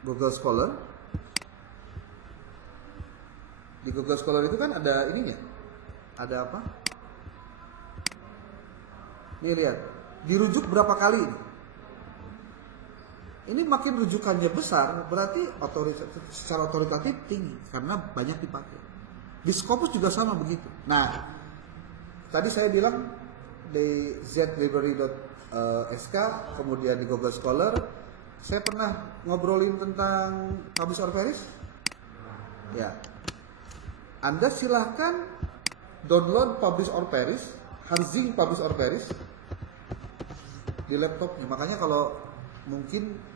Google Scholar. Di Google Scholar itu kan ada ininya. Ada apa? Nih lihat, dirujuk berapa kali ini? Ini makin rujukannya besar, berarti secara otoritatif tinggi karena banyak dipakai. Di Scopus juga sama begitu. Nah, tadi saya bilang di zlibrary.sk, kemudian di Google Scholar, saya pernah ngobrolin tentang Publish or Perish. Ya, Anda silahkan download Publish or Perish, Harzing Publish or Perish di laptopnya. Makanya kalau mungkin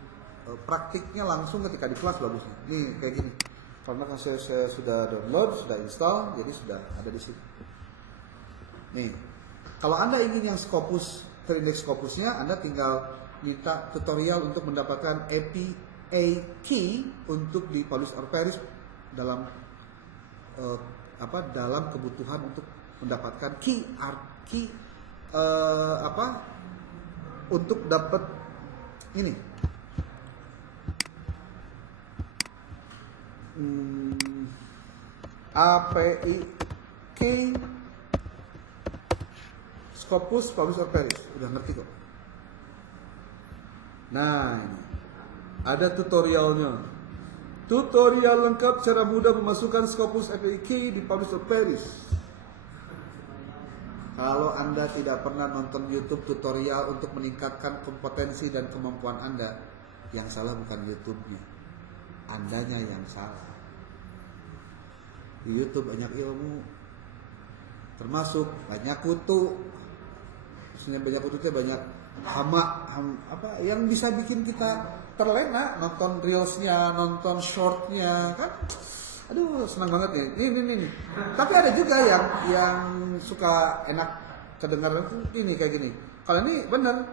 praktiknya langsung ketika di kelas bagusnya. Nih kayak gini. Karena saya sudah download, sudah install, jadi sudah ada di situ. Nih, kalau Anda ingin yang Scopus, terindeks Scopusnya, Anda tinggal minta tutorial untuk mendapatkan APA key untuk di Publish or Perish dalam dalam kebutuhan untuk mendapatkan key untuk dapat ini. API key Scopus Publish or Perish. Udah ngerti kok. Nah, ini ada tutorialnya. Tutorial lengkap cara mudah memasukkan Scopus API key di Publish or Perish. Kalau Anda tidak pernah nonton YouTube tutorial untuk meningkatkan kompetensi dan kemampuan Anda, yang salah bukan YouTube-nya, Andanya yang salah. Di YouTube banyak ilmu, termasuk banyak kutu. Maksudnya banyak kutu itu banyak yang bisa bikin kita terlena, nonton reelsnya, nonton shortnya kan. Aduh, senang banget nih. Ini. Tapi ada juga yang suka enak kedengaran ini kayak gini. Kalau ini bener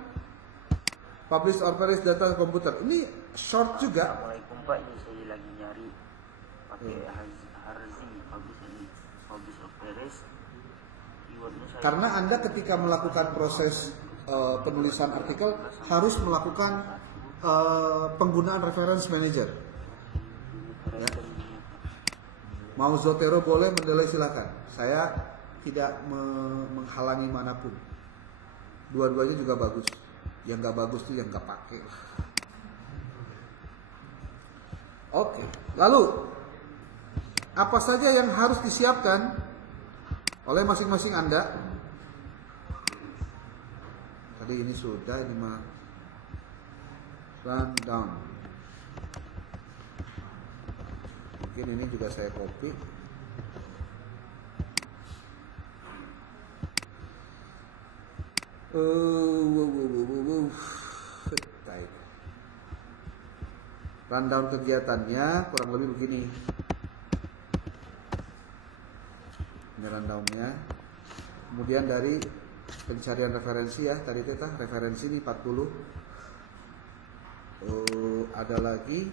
Publish or Perish data komputer. Ini short juga. Assalamualaikum Pak, ini saya lagi nyari pakai Harzing Publish or Perish. Karena Anda ketika melakukan proses penulisan artikel harus melakukan penggunaan reference manager. Ya. Mau Zotero boleh, Mendeley silakan. Saya tidak menghalangi manapun. Dua-duanya juga bagus. Yang nggak bagus tuh yang nggak pakai. Oke. Lalu apa saja yang harus disiapkan oleh masing-masing Anda? Tadi ini sudah, ini mah rundown. Mungkin ini juga saya copy. Rundown kegiatannya kurang lebih begini. Ini rundownnya. Kemudian dari pencarian referensi ya, tadi teta referensi ini 40. Ada lagi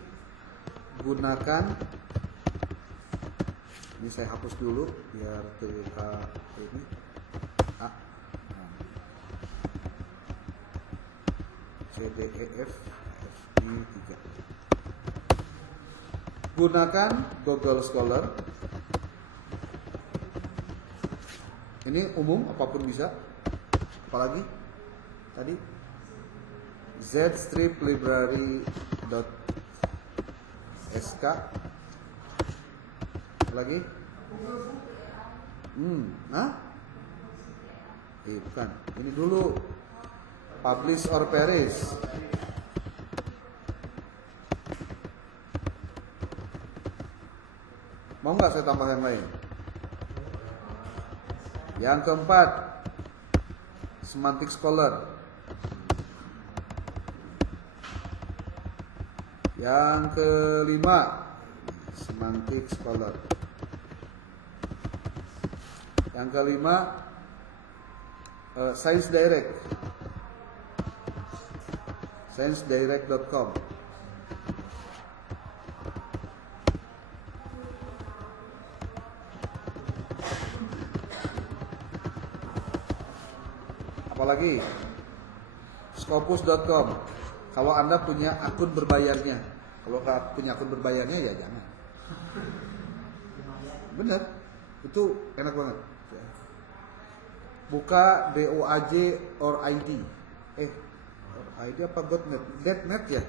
gunakan, ini saya hapus dulu biar terlihat ini CDEF ini 3. Gunakan Google Scholar. Ini umum, apapun bisa. Apalagi tadi zstriplibrary.sk. Lagi? Bukan. Ini dulu publish or perish. Mau nggak saya tambah yang lain? Yang keempat, Semantic Scholar. Yang kelima, Semantic Scholar. Yang kelima, Science Direct. ScienceDirect.com. Apalagi Scopus.com. Kalau Anda punya akun berbayarnya. Kalau nggak punya akun berbayarnya ya jangan. Bener, itu enak banget. Buka DOAJ or ID. ID apa .net? .net ya?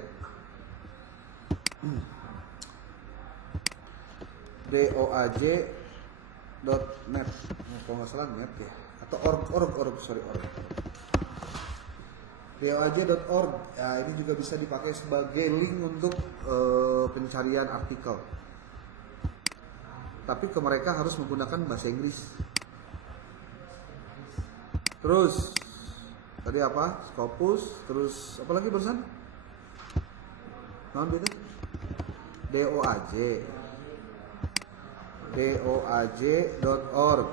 DOAJ.net. Kalau nggak salah net ya. Atau org. DOAJ.org. Ya, ini juga bisa dipakai sebagai link untuk pencarian artikel. Tapi ke mereka harus menggunakan bahasa Inggris. Terus tadi apa? Scopus. Terus apa lagi barusan? Beda? DOAJ. DOAJ.org.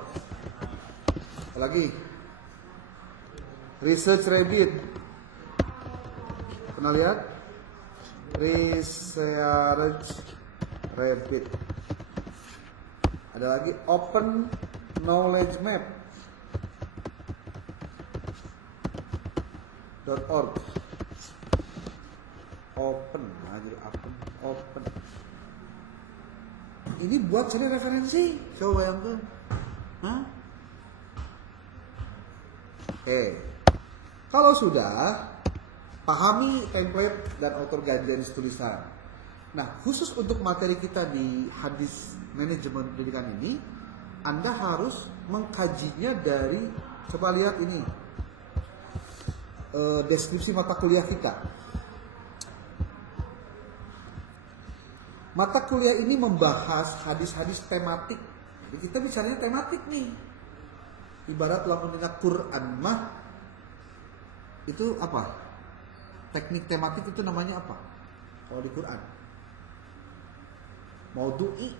Apa lagi? Research Rabbit. Pernah lihat? Research Rabbit. Ada lagi Open Knowledge Map. .org. Open. Ini buat cari referensi. Coba bayangkan. Kalau sudah pahami template dan author guidelines tulisan. Nah, khusus untuk materi kita di hadis manajemen pendidikan ini, Anda harus mengkajinya dari, coba lihat ini, deskripsi mata kuliah kita. Mata kuliah ini membahas hadis-hadis tematik. Jadi kita bicaranya tematik nih. Ibarat lamun dina Quran mah itu apa? Teknik tematik itu namanya apa? Kalau di Quran, maudhu'i.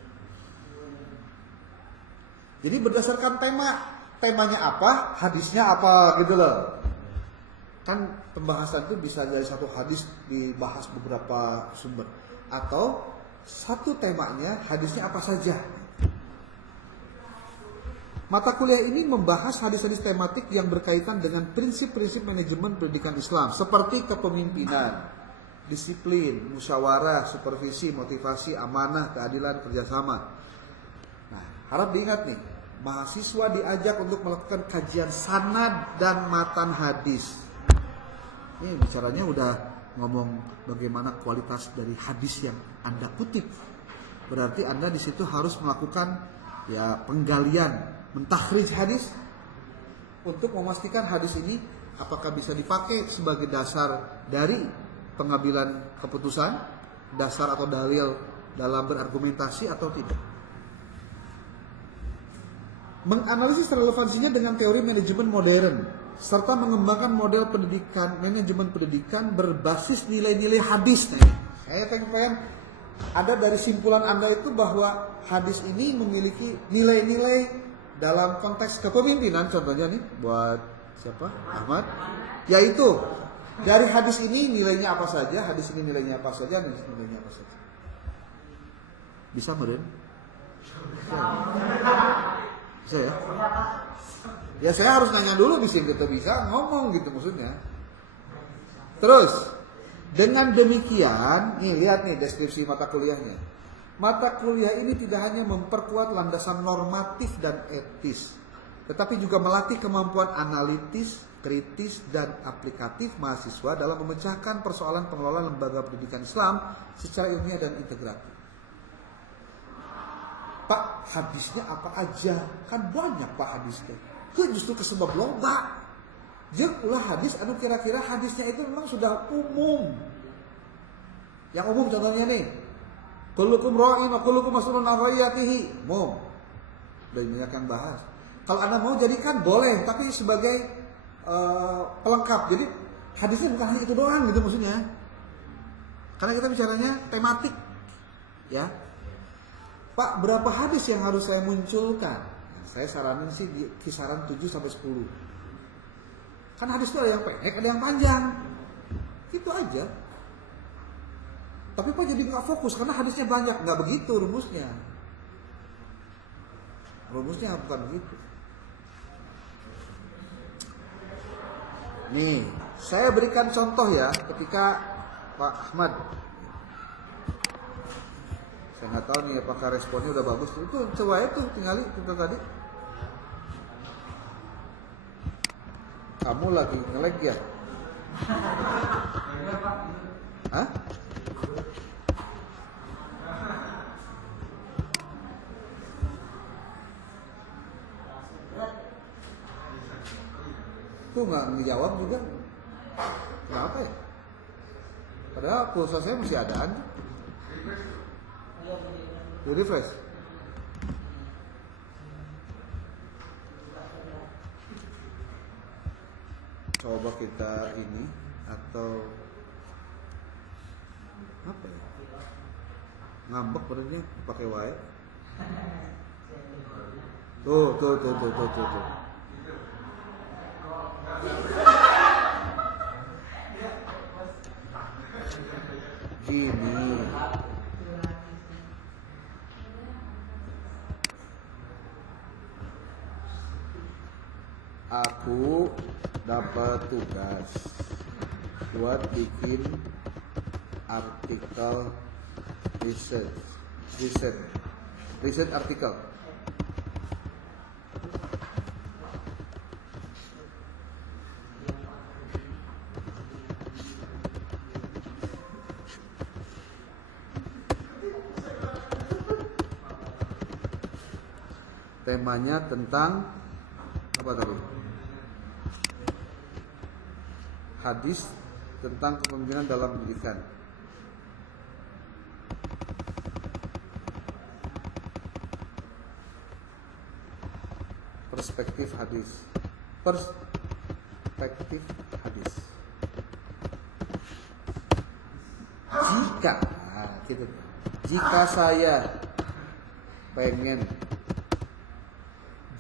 Jadi berdasarkan temanya apa, hadisnya apa gitu loh. Kan pembahasan itu bisa dari satu hadis dibahas beberapa sumber, atau satu temanya hadisnya apa saja. Mata kuliah ini membahas hadis-hadis tematik yang berkaitan dengan prinsip-prinsip manajemen pendidikan Islam, seperti kepemimpinan, disiplin, musyawarah, supervisi, motivasi, amanah, keadilan, kerjasama. Nah, harap diingat nih, mahasiswa diajak untuk melakukan kajian sanad dan matan hadis. Ini bicaranya udah ngomong bagaimana kualitas dari hadis yang Anda kutip. Berarti Anda di situ harus melakukan ya penggalian, mentakhrij hadis untuk memastikan hadis ini apakah bisa dipakai sebagai dasar dari pengambilan keputusan, dasar atau dalil dalam berargumentasi atau tidak. Menganalisis relevansinya dengan teori manajemen modern serta mengembangkan model pendidikan, manajemen pendidikan berbasis nilai-nilai hadis. Nah, saya pengen ada dari simpulan Anda itu bahwa hadis ini memiliki nilai-nilai dalam konteks kepemimpinan, contohnya nih buat siapa? Ahmad. Yaitu dari hadis ini nilainya apa saja, hadis ini nilainya apa saja, dan nilainya apa saja. Bisa meren? Bisa ya? Ya saya harus nanya dulu bisa gitu, bisa ngomong gitu maksudnya. Terus dengan demikian, nih lihat nih deskripsi mata kuliahnya. Mata kuliah ini tidak hanya memperkuat landasan normatif dan etis, tetapi juga melatih kemampuan analitis, kritis, dan aplikatif mahasiswa dalam memecahkan persoalan pengelolaan lembaga pendidikan Islam secara ilmiah dan integratif. Pak, hadisnya apa aja? Kan banyak Pak hadisnya. Itu justru kesebab loba. Jeung ulah hadis anu kira-kira hadisnya itu memang sudah umum. Yang umum contohnya nih, kullukum ra'in wa kullukum mas'ulun 'an ra'iyatihi. Umum. Udah banyak yang bahas. Kalau Anda mau jadikan boleh, tapi sebagai pelengkap. Jadi hadisnya bukan hanya itu doang gitu maksudnya. Karena kita bicaranya tematik. Ya. Pak, berapa hadis yang harus saya munculkan? Saya saranin sih di kisaran 7 sampai 10. Kan hadis itu ada yang pendek, ada yang panjang. Itu aja. Tapi Pak jadi nggak fokus karena hadisnya banyak. Nggak begitu rumusnya. Rumusnya bukan begitu. Nih, saya berikan contoh ya ketika Pak Ahmad. Saya nggak tahu nih apakah responnya udah bagus. Itu coba itu tinggali itu tadi. Kamu lagi nge-lag ya? Hah? Tuh nggak ngejawab juga. Kenapa ya? Padahal pulsa saya masih ada aja. Di refresh. Coba kita ini atau apa ya? Ngambek benernya pakai wae. Tuh. Gini. Aku dapat tugas buat bikin artikel riset artikel. Temanya tentang apa tadi? Hadis tentang kepemimpinan dalam pendidikan. Perspektif hadis. Jika saya pengen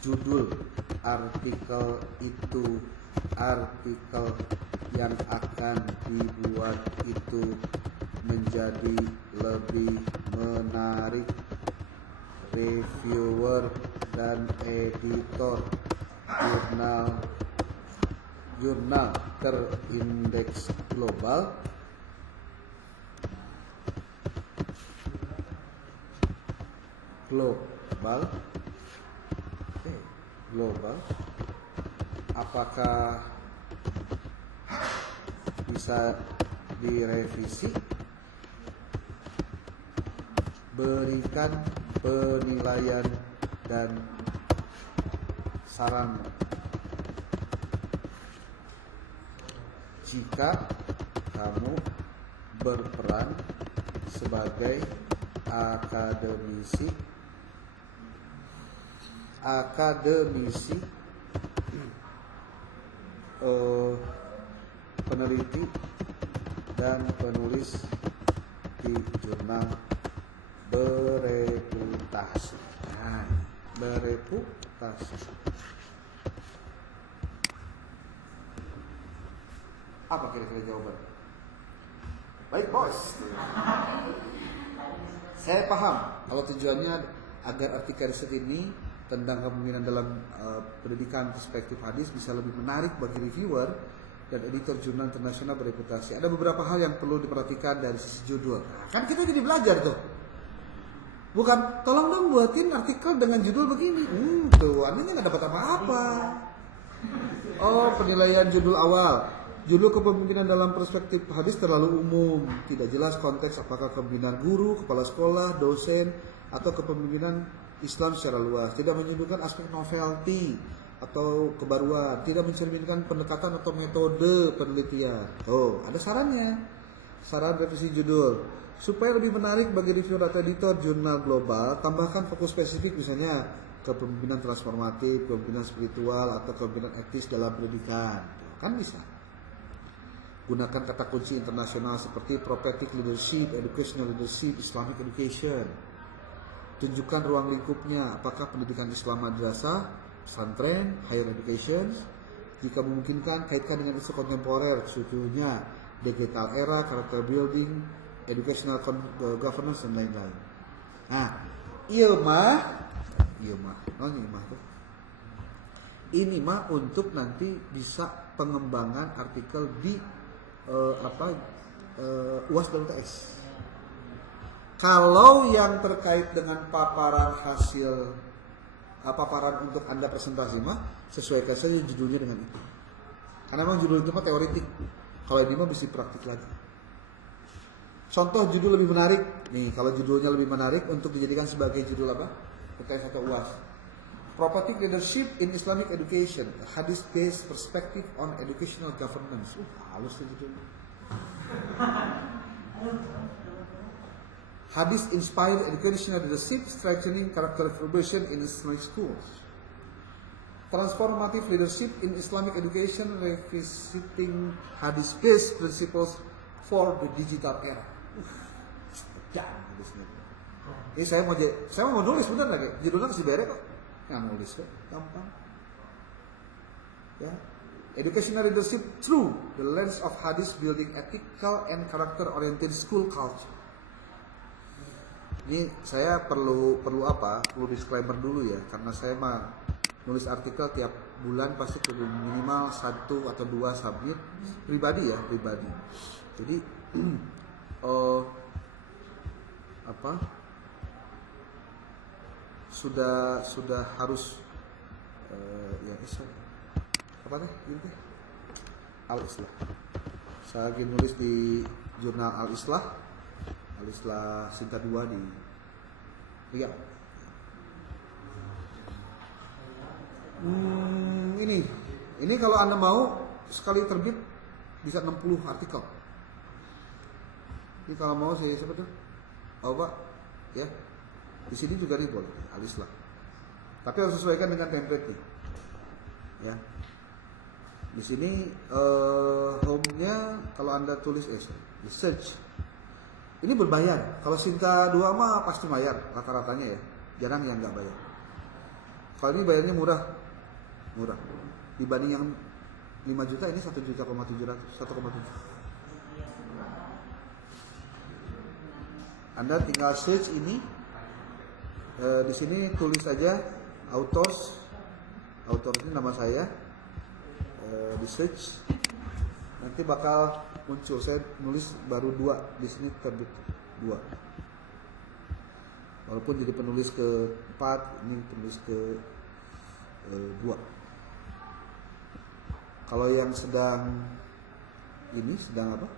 judul artikel itu artikel yang akan dibuat itu menjadi lebih menarik, reviewer dan editor jurnal terindeks global apakah bisa direvisi? Berikan penilaian dan saran. Jika kamu berperan sebagai akademisi, peneliti dan penulis di jurnal bereputasi. Nah, bereputasi. Apa kira-kira jawaban? Baik bos. Saya paham kalau tujuannya agar artikel riset ini tentang kepemimpinan dalam pendidikan perspektif hadis bisa lebih menarik bagi reviewer dan editor jurnal internasional bereputasi. Ada beberapa hal yang perlu diperhatikan dari sisi judul. Nah, kan kita jadi belajar tuh. Bukan, tolong dong buatin artikel dengan judul begini. Tuh, anehnya nggak dapat apa-apa. Oh, penilaian judul awal. Judul kepemimpinan dalam perspektif hadis terlalu umum. Tidak jelas konteks apakah kepemimpinan guru, kepala sekolah, dosen, atau kepemimpinan Islam secara luas. Tidak menunjukkan aspek novelty atau kebaruan, tidak mencerminkan pendekatan atau metode penelitian. Oh, ada sarannya. Saran revisi judul. Supaya lebih menarik bagi reviewer atau editor jurnal global, tambahkan fokus spesifik misalnya kepemimpinan transformatif, kepemimpinan spiritual, atau kepemimpinan etis dalam pendidikan. Kan bisa. Gunakan kata kunci internasional seperti prophetic leadership, educational leadership, Islamic education. Tunjukkan ruang lingkupnya, apakah pendidikan Islam madrasah, pesantren, higher education. Jika memungkinkan, kaitkan dengan isu kontemporer, contohnya digital era, character building, educational governance, dan lain-lain. Nah, iya mah, tuh. Ini mah untuk nanti bisa pengembangan artikel di UAS dan UTS. Kalau yang terkait dengan paparan hasil paparan untuk Anda presentasi mah sesuaikan saja judulnya dengan itu. Karena memang judul itu mah teoritik. Kalau ini mah bisa praktik lagi. Contoh judul lebih menarik. Nih, kalau judulnya lebih menarik untuk dijadikan sebagai judul apa? UTS atau UAS. Prophetic Leadership in Islamic Education, Hadith-based Perspective on Educational Governance. Halus tuh judulnya. Hadith Inspired Educational Leadership, Strengthening Character Formation in Islamic Schools. Transformative Leadership in Islamic Education, Revisiting Hadith-based Principles for the Digital Era. Ini saya mau nulis bener lagi. Judulnya masih beres kok. Yang nulis kok, gampang. Ya. Educational Leadership Through the Lens of Hadith Building Ethical and Character-Oriented School Culture. Ini saya perlu disclaimer dulu ya, karena saya mah nulis artikel tiap bulan pasti perlu minimal 1 atau 2 submit pribadi. Jadi sudah harus Al-Islah. Saya lagi nulis di jurnal Al-Islah singkat 2 di Riau. Ini kalau Anda mau sekali terbit bisa 60 artikel. Ini kalau mau saya siapa tuh? Pak, ya. Di sini juga nih boleh Al-Islah. Tapi harus sesuaikan dengan template nih. Ya. Di sini home-nya kalau Anda tulis di search. Ini berbayar. Kalau Sinta 2 mah pasti bayar rata-ratanya ya. Jarang yang nggak bayar. Kalau ini bayarnya murah. Dibanding yang 5 juta ini 1,7. Anda tinggal search ini. Di sini tulis saja authors ini nama saya. Di search nanti bakal muncul. Saya nulis baru 2, di sini terbit 2. Walaupun jadi penulis ke-4, ini penulis ke-2. Kalau yang sedang apa?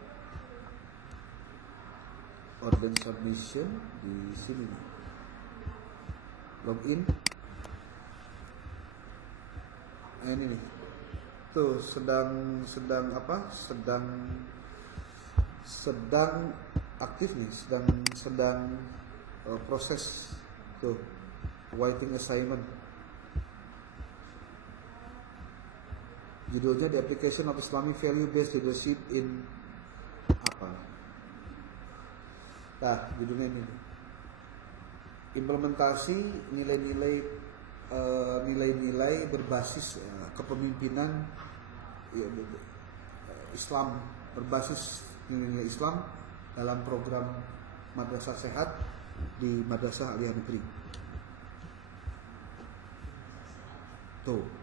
Order submission di sini. Login. Ini nih. Tuh sedang aktif nih, sedang proses tuh writing assignment. Judulnya The Application of Islamic Value Based Leadership in apa? Nah, judulnya ini. Implementasi nilai-nilai berbasis kepemimpinan Islam, berbasis nilai-nilai Islam dalam program Madrasah Sehat di Madrasah Aliyah Negeri. Tuh.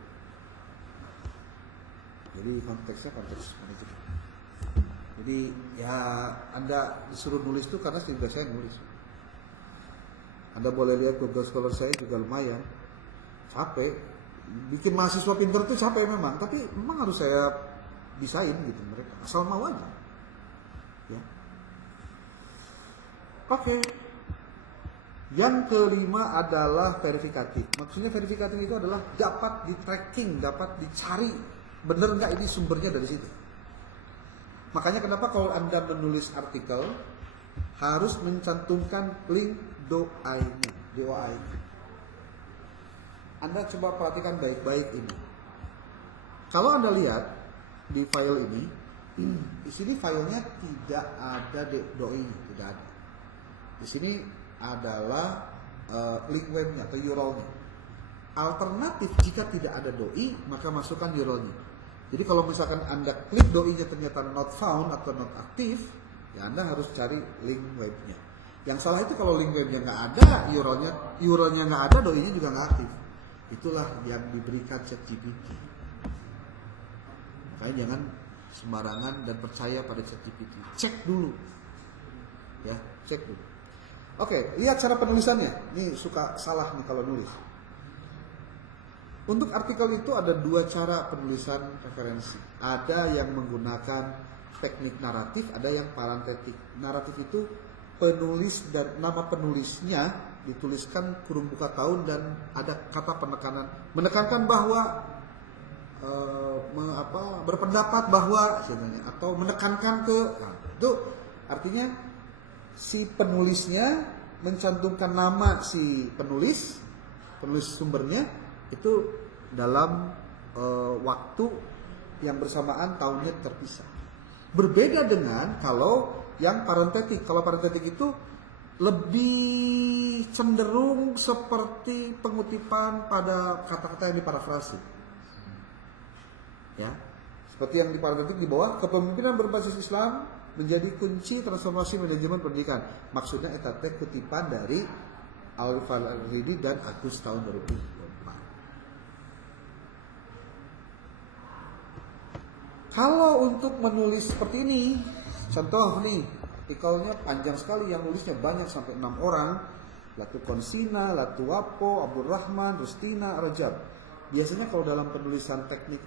Jadi konteksnya konteks manajemen. Jadi ya Anda disuruh nulis tuh karena sudah saya nulis. Anda boleh lihat Google Scholar saya juga lumayan. Capek. Bikin mahasiswa pinter tuh capek memang, tapi memang harus saya bisain gitu mereka. Asal mau aja. Ya. Oke. Yang kelima adalah verifikatif. Maksudnya verifikatif itu adalah dapat di tracking, dapat dicari bener nggak ini sumbernya dari situ. Makanya kenapa kalau Anda menulis artikel harus mencantumkan link DOI-nya, DOI. Anda coba perhatikan baik-baik ini. Kalau Anda lihat di file ini, di sini filenya tidak ada DOI-nya, tidak ada. Di sini adalah link webnya atau URL-nya. Alternatif jika tidak ada doi, maka masukkan URL-nya. Jadi kalau misalkan Anda klik doi-nya ternyata not found atau not aktif, ya Anda harus cari link webnya. Yang salah itu kalau link webnya nggak ada, URL-nya nggak ada, doi-nya juga nggak aktif. Itulah yang diberikan ChatGPT. Makanya jangan sembarangan dan percaya pada ChatGPT. Cek dulu, ya, cek dulu. Oke, lihat cara penulisannya. Ini suka salah nih kalau nulis. Untuk artikel itu ada dua cara penulisan referensi. Ada yang menggunakan teknik naratif, ada yang parentetik. Naratif itu penulis dan nama penulisnya dituliskan kurung buka tahun dan ada kata penekanan, menekankan bahwa berpendapat bahwa atau menekankan ke, itu artinya si penulisnya mencantumkan nama si penulis sumbernya itu dalam waktu yang bersamaan, tahunnya terpisah. Berbeda dengan kalau yang parentetik. Kalau parentetik itu lebih cenderung seperti pengutipan pada kata-kata yang diparafrase. Ya, seperti yang di parentetik di bawah, kepemimpinan berbasis Islam menjadi kunci transformasi manajemen pendidikan. Maksudnya etate kutipan dari Al-Rifal Al-Ridi dan Agus tahun 2004. Kalau untuk menulis seperti ini, contoh nih, artikelnya panjang sekali, yang nulisnya banyak sampai 6 orang. Latu Konsina, Latu Wapo, Abdul Rahman, Rustina, Rajab. Biasanya kalau dalam penulisan teknik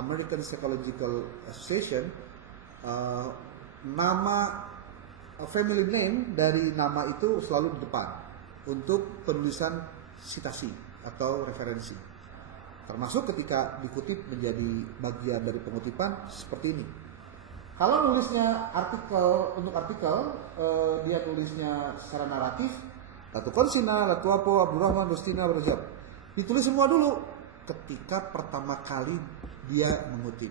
American Psychological Association, nama family name dari nama itu selalu di depan untuk penulisan sitasi atau referensi. Termasuk ketika dikutip menjadi bagian dari pengutipan seperti ini. Kalau nulisnya untuk artikel, dia nulisnya secara naratif, Latu Konsina, Latu Wapo, Abdul Rahman, Rustina, Rajab. Ditulis semua dulu ketika pertama kali dia mengutip.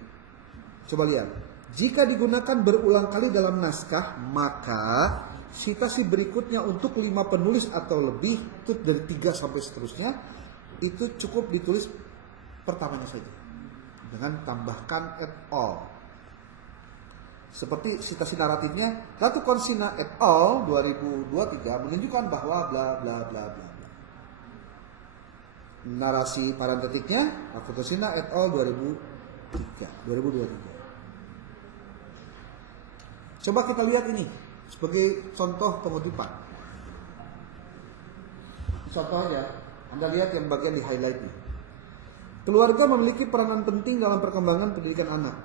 Coba lihat. Jika digunakan berulang kali dalam naskah, maka sitasi berikutnya untuk 5 penulis atau lebih, itu dari 3 sampai seterusnya, itu cukup ditulis pertamanya saja dengan tambahkan et al. Seperti sitasi naratifnya, Latu Konsina et al 2023 menunjukkan bahwa bla bla bla bla. Narasi parentetiknya, Latu Konsina et al 2023. Coba kita lihat ini sebagai contoh pengutipan. Contohnya, Anda lihat yang bagian di highlight nih. Keluarga memiliki peranan penting dalam perkembangan pendidikan anak.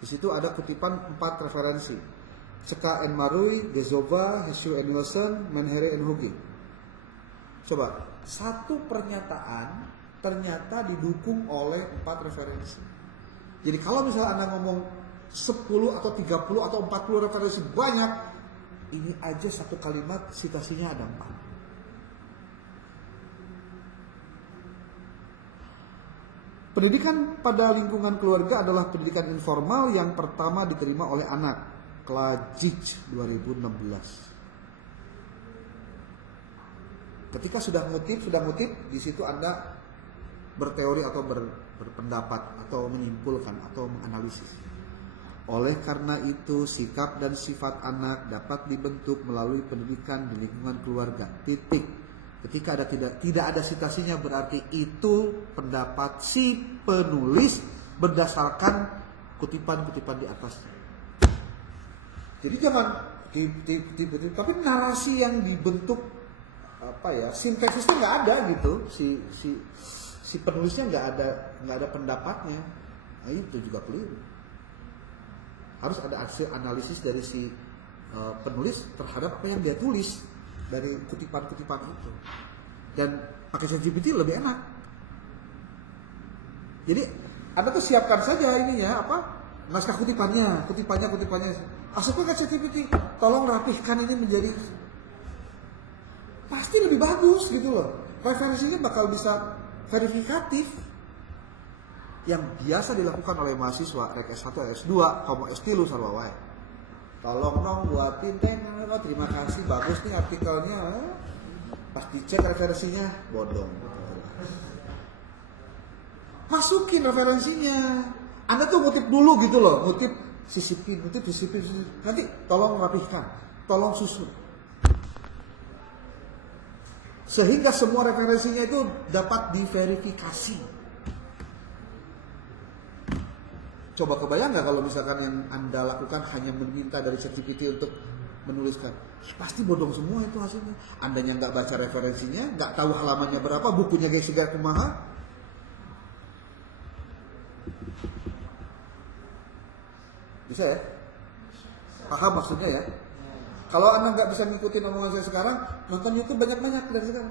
Di situ ada kutipan 4 referensi. Ceka N. Marui, Gezova, Heshu N. Wilson, Menhere N. Hugging. Coba, satu pernyataan ternyata didukung oleh 4 referensi. Jadi kalau misalnya Anda ngomong 10 atau 30 atau 40 referensi banyak, Ini aja satu kalimat citasinya ada 4. Pendidikan pada lingkungan keluarga adalah pendidikan informal yang pertama diterima oleh anak. Klajic 2016. Ketika sudah ngutip, di situ Anda berteori atau berpendapat atau menyimpulkan atau menganalisis. Oleh karena itu, sikap dan sifat anak dapat dibentuk melalui pendidikan di lingkungan keluarga. Titik. Ketika ada tidak ada citasinya berarti itu pendapat si penulis berdasarkan kutipan-kutipan di atasnya. Jadi jangan tipe-tipe, tapi narasi yang dibentuk sintesisnya nggak ada gitu. Si penulisnya nggak ada pendapatnya. Nah, itu juga keliru. Harus ada hasil analisis dari si penulis terhadap apa yang dia tulis dari kutipan-kutipan itu. Dan pakai ChatGPT lebih enak. Jadi Anda tuh siapkan saja ininya naskah kutipannya. Masukkan ke ChatGPT, tolong rapihkan ini menjadi, pasti lebih bagus gitu loh. Referensinya bakal bisa verifikatif. Yang biasa dilakukan oleh mahasiswa rek S1, S2, kamu S3 sarua wae. Tolong dong buatin terima kasih, bagus nih artikelnya. Pas dicek referensinya bodong. Masukin referensinya. Anda tuh ngutip dulu gitu loh, sisipin. Nanti tolong rapihkan, tolong susun. Sehingga semua referensinya itu dapat diverifikasi. Coba kebayang nggak kalau misalkan yang Anda lakukan hanya meminta dari ChatGPT untuk menuliskan, pasti bodong semua itu hasilnya. Andanya nggak baca referensinya, nggak tahu halamannya berapa, bukunya kayak segala kumaha. Bisa ya? Paham maksudnya ya? Kalau Anda nggak bisa ngikutin omongan saya sekarang, nonton YouTube banyak-banyak dari sekarang.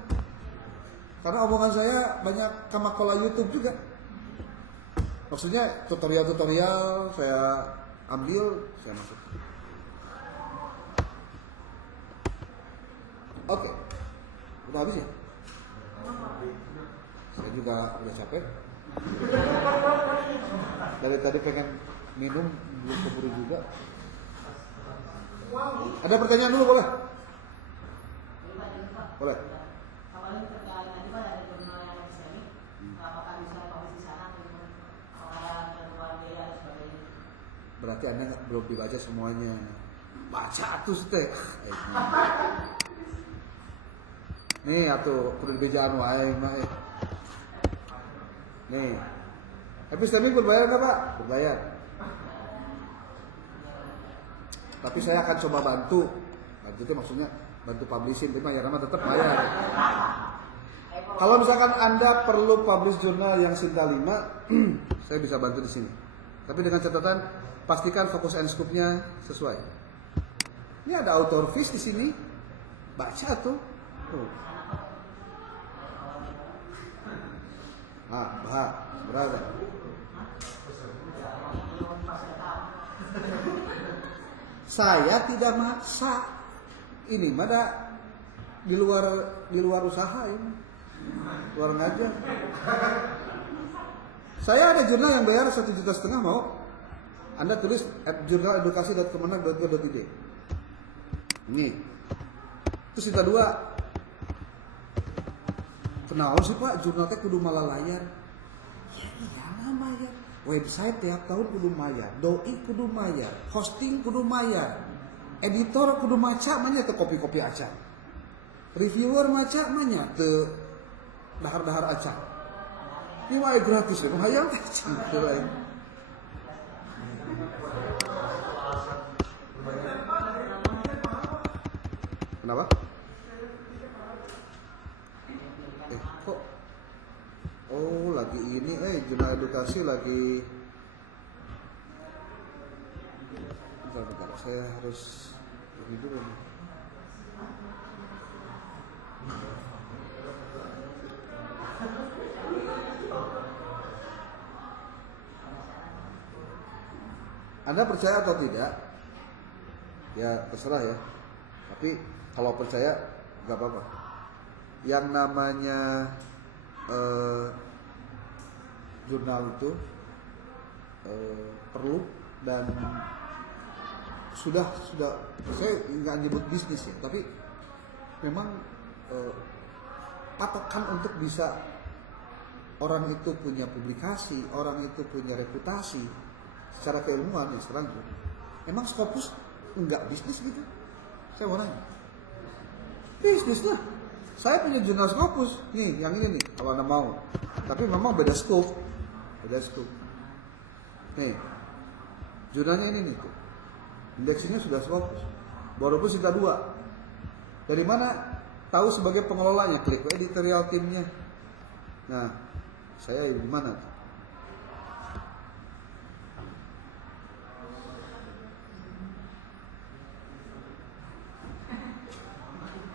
Karena omongan saya banyak kamakola YouTube juga. Maksudnya tutorial-tutorial saya ambil, saya masuk. Oke. Udah habis ya? Saya juga udah capek. Dari tadi pengen minum, belum keburu juga. Ada pertanyaan dulu boleh? Boleh. Berarti Anda belum dibaca semuanya. Baca tuh teh. Nih atuh kudu dibejaan wae mah. Nih. Epistemic berbayar enggak, Pak? Berbayar. Tapi saya akan coba bantu. Bantu itu maksudnya bantu publishing, tapi ya nama tetap bayar. Kalau misalkan Anda perlu publish jurnal yang Sinta 5, saya bisa bantu di sini. Tapi dengan catatan pastikan fokus and scope-nya sesuai. Ini ada author fees di sini. Baca tuh. Berapa? Saya tidak maksa. Ini mah di luar usaha ini. Luar ngajar. Saya ada jurnal yang bayar 1,5 juta mau. Anda tulis jurnal-edukasi.kemenag.go.id. Ini. Terus kita 2. Kenal sih Pak, jurnal teh kudu malah layar. Ya iyalah mayar. Website tiap tahun kudu mayar, doi kudu mayar, hosting kudu mayar, editor kudu maca manya teu kopi-kopi acan, reviewer maca manya teu dahar-dahar acan. Ini mah gratis ya, hayang teh gitu lain. Kenapa? Kok? Oh lagi ini, jurnal edukasi lagi. Bentar, saya harus ini dulu nih. Anda percaya atau tidak? Ya terserah ya. Tapi kalau percaya nggak apa-apa. Yang namanya jurnal itu perlu, dan sudah saya nggak nyebut bisnis ya, tapi memang patokan untuk bisa orang itu punya publikasi, orang itu punya reputasi secara keilmuan ya sekarang tuh. Emang Scopus enggak bisnis gitu? Saya mau nanya. Bisnis lah. Saya punya jurnal Scopus nih, yang ini nih, kalau Anda mau. Tapi memang beda scope. Nih, jurnalnya ini nih tuh. Indeksinya sudah Scopus. Walaupun Sinta 2. Dari mana tahu sebagai pengelolanya? Klik editorial timnya. Nah, saya di mana tuh?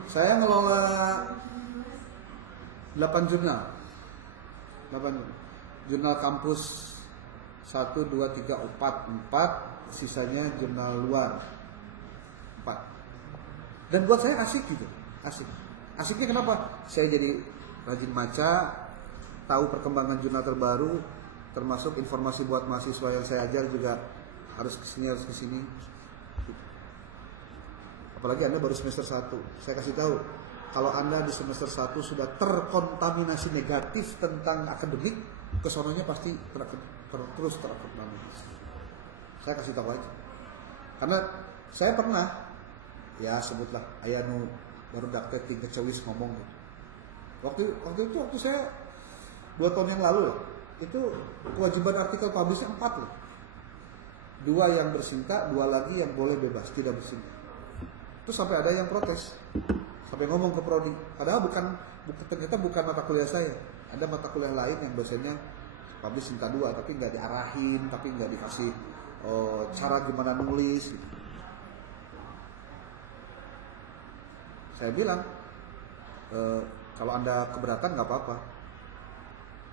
Saya ngelola 8 jurnal. 8 jurnal kampus 1, 2, 3, 4, sisanya jurnal luar 4. Dan buat saya asik gitu. Asiknya kenapa? Saya jadi rajin baca, tahu perkembangan jurnal terbaru, termasuk informasi buat mahasiswa yang saya ajar juga harus kesini. Apalagi Anda baru semester 1. Saya kasih tahu, kalau Anda di semester 1 sudah terkontaminasi negatif tentang akademik, kesononya pasti terus terkontaminasi. Saya kasih tahu aja. Karena saya pernah, ya sebutlah, ayanu baru daktek tingkat cewis ngomong gitu. Waktu saya 2 tahun yang lalu loh, itu kewajiban artikel publishnya 4 loh. 2 yang bersinta, 2 lagi yang boleh bebas, tidak bersinta. Terus sampai ada yang protes, sampai ngomong ke prodi. Padahal ternyata bukan mata kuliah saya. Ada mata kuliah lain yang dosennya publish Sinta 2, tapi nggak diarahin, tapi nggak dikasih cara gimana nulis. Gitu. Saya bilang, kalau Anda keberatan nggak apa-apa,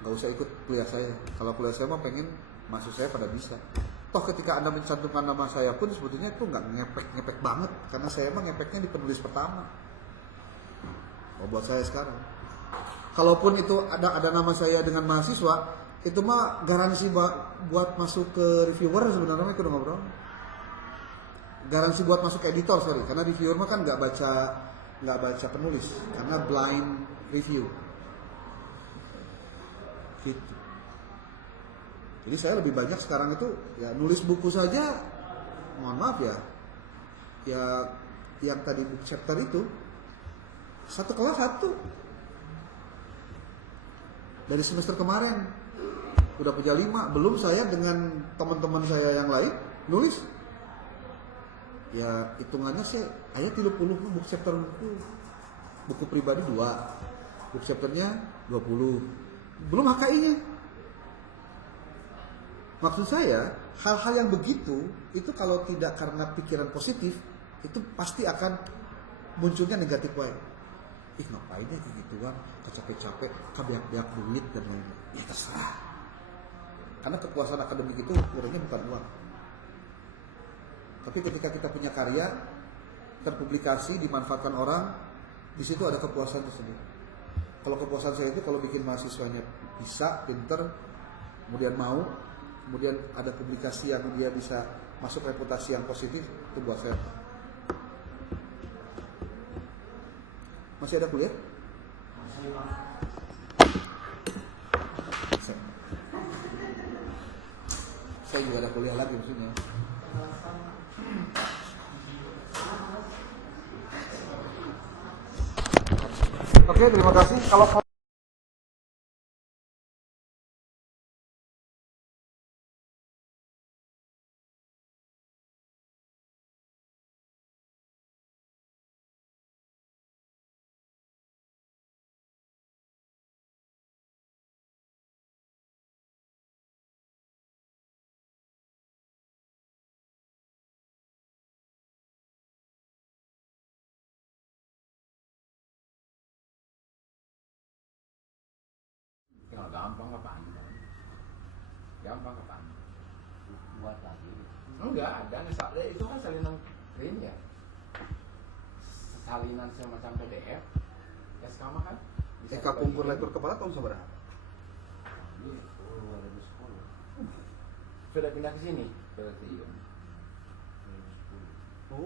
nggak usah ikut kuliah saya. Kalau kuliah saya mah pengen masuk saya pada bisa. Toh ketika Anda mencantumkan nama saya pun sebetulnya itu nggak ngepek banget, karena saya emang ngepeknya di penulis pertama. Buat saya sekarang, kalaupun itu ada nama saya dengan mahasiswa, itu mah garansi buat masuk ke reviewer sebenarnya itu udah ngobrol. Garansi buat masuk ke editor, sorry, karena reviewer mah kan nggak baca penulis, karena blind review. Gitu. Jadi saya lebih banyak sekarang itu ya nulis buku saja, mohon maaf ya yang tadi book chapter itu 1 kelas 1 dari semester kemarin udah punya 5, belum saya dengan teman-teman saya yang lain nulis ya hitungannya sih ayat 30 book chapter buku pribadi 2, book chapternya 20, belum HKI-nya. Maksud saya, hal-hal yang begitu itu kalau tidak karena pikiran positif, itu pasti akan munculnya negatif wae. Ih ngapain ya gitu kan, capek-capek, kabeak-beak duit dan lain-lain. Ya terserah. Karena kepuasan akademik itu ukurannya bukan uang. Tapi ketika kita punya karya, terpublikasi, dimanfaatkan orang, di situ ada kepuasan tersendiri. Kalau kepuasan saya itu kalau bikin mahasiswanya bisa, pinter, kemudian mau, kemudian ada publikasi yang dia bisa masuk reputasi yang positif, itu buat saya. Masih ada kuliah? Saya juga ada kuliah lagi maksudnya. Oke, terima kasih. Kalau gampang apaan? Gampang apaan? Buat lagi. Enggak ada, itu kan salinan print ya. salinan semacam PDF SK mah kan bisa Eka Pungkur Lektur Kepala tahun seberapa? Ini 2010 sudah pindah ke sini ke Tiun 2010 Oh,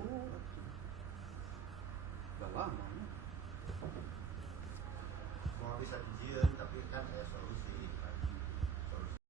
udah lama. Mau bisa dijieun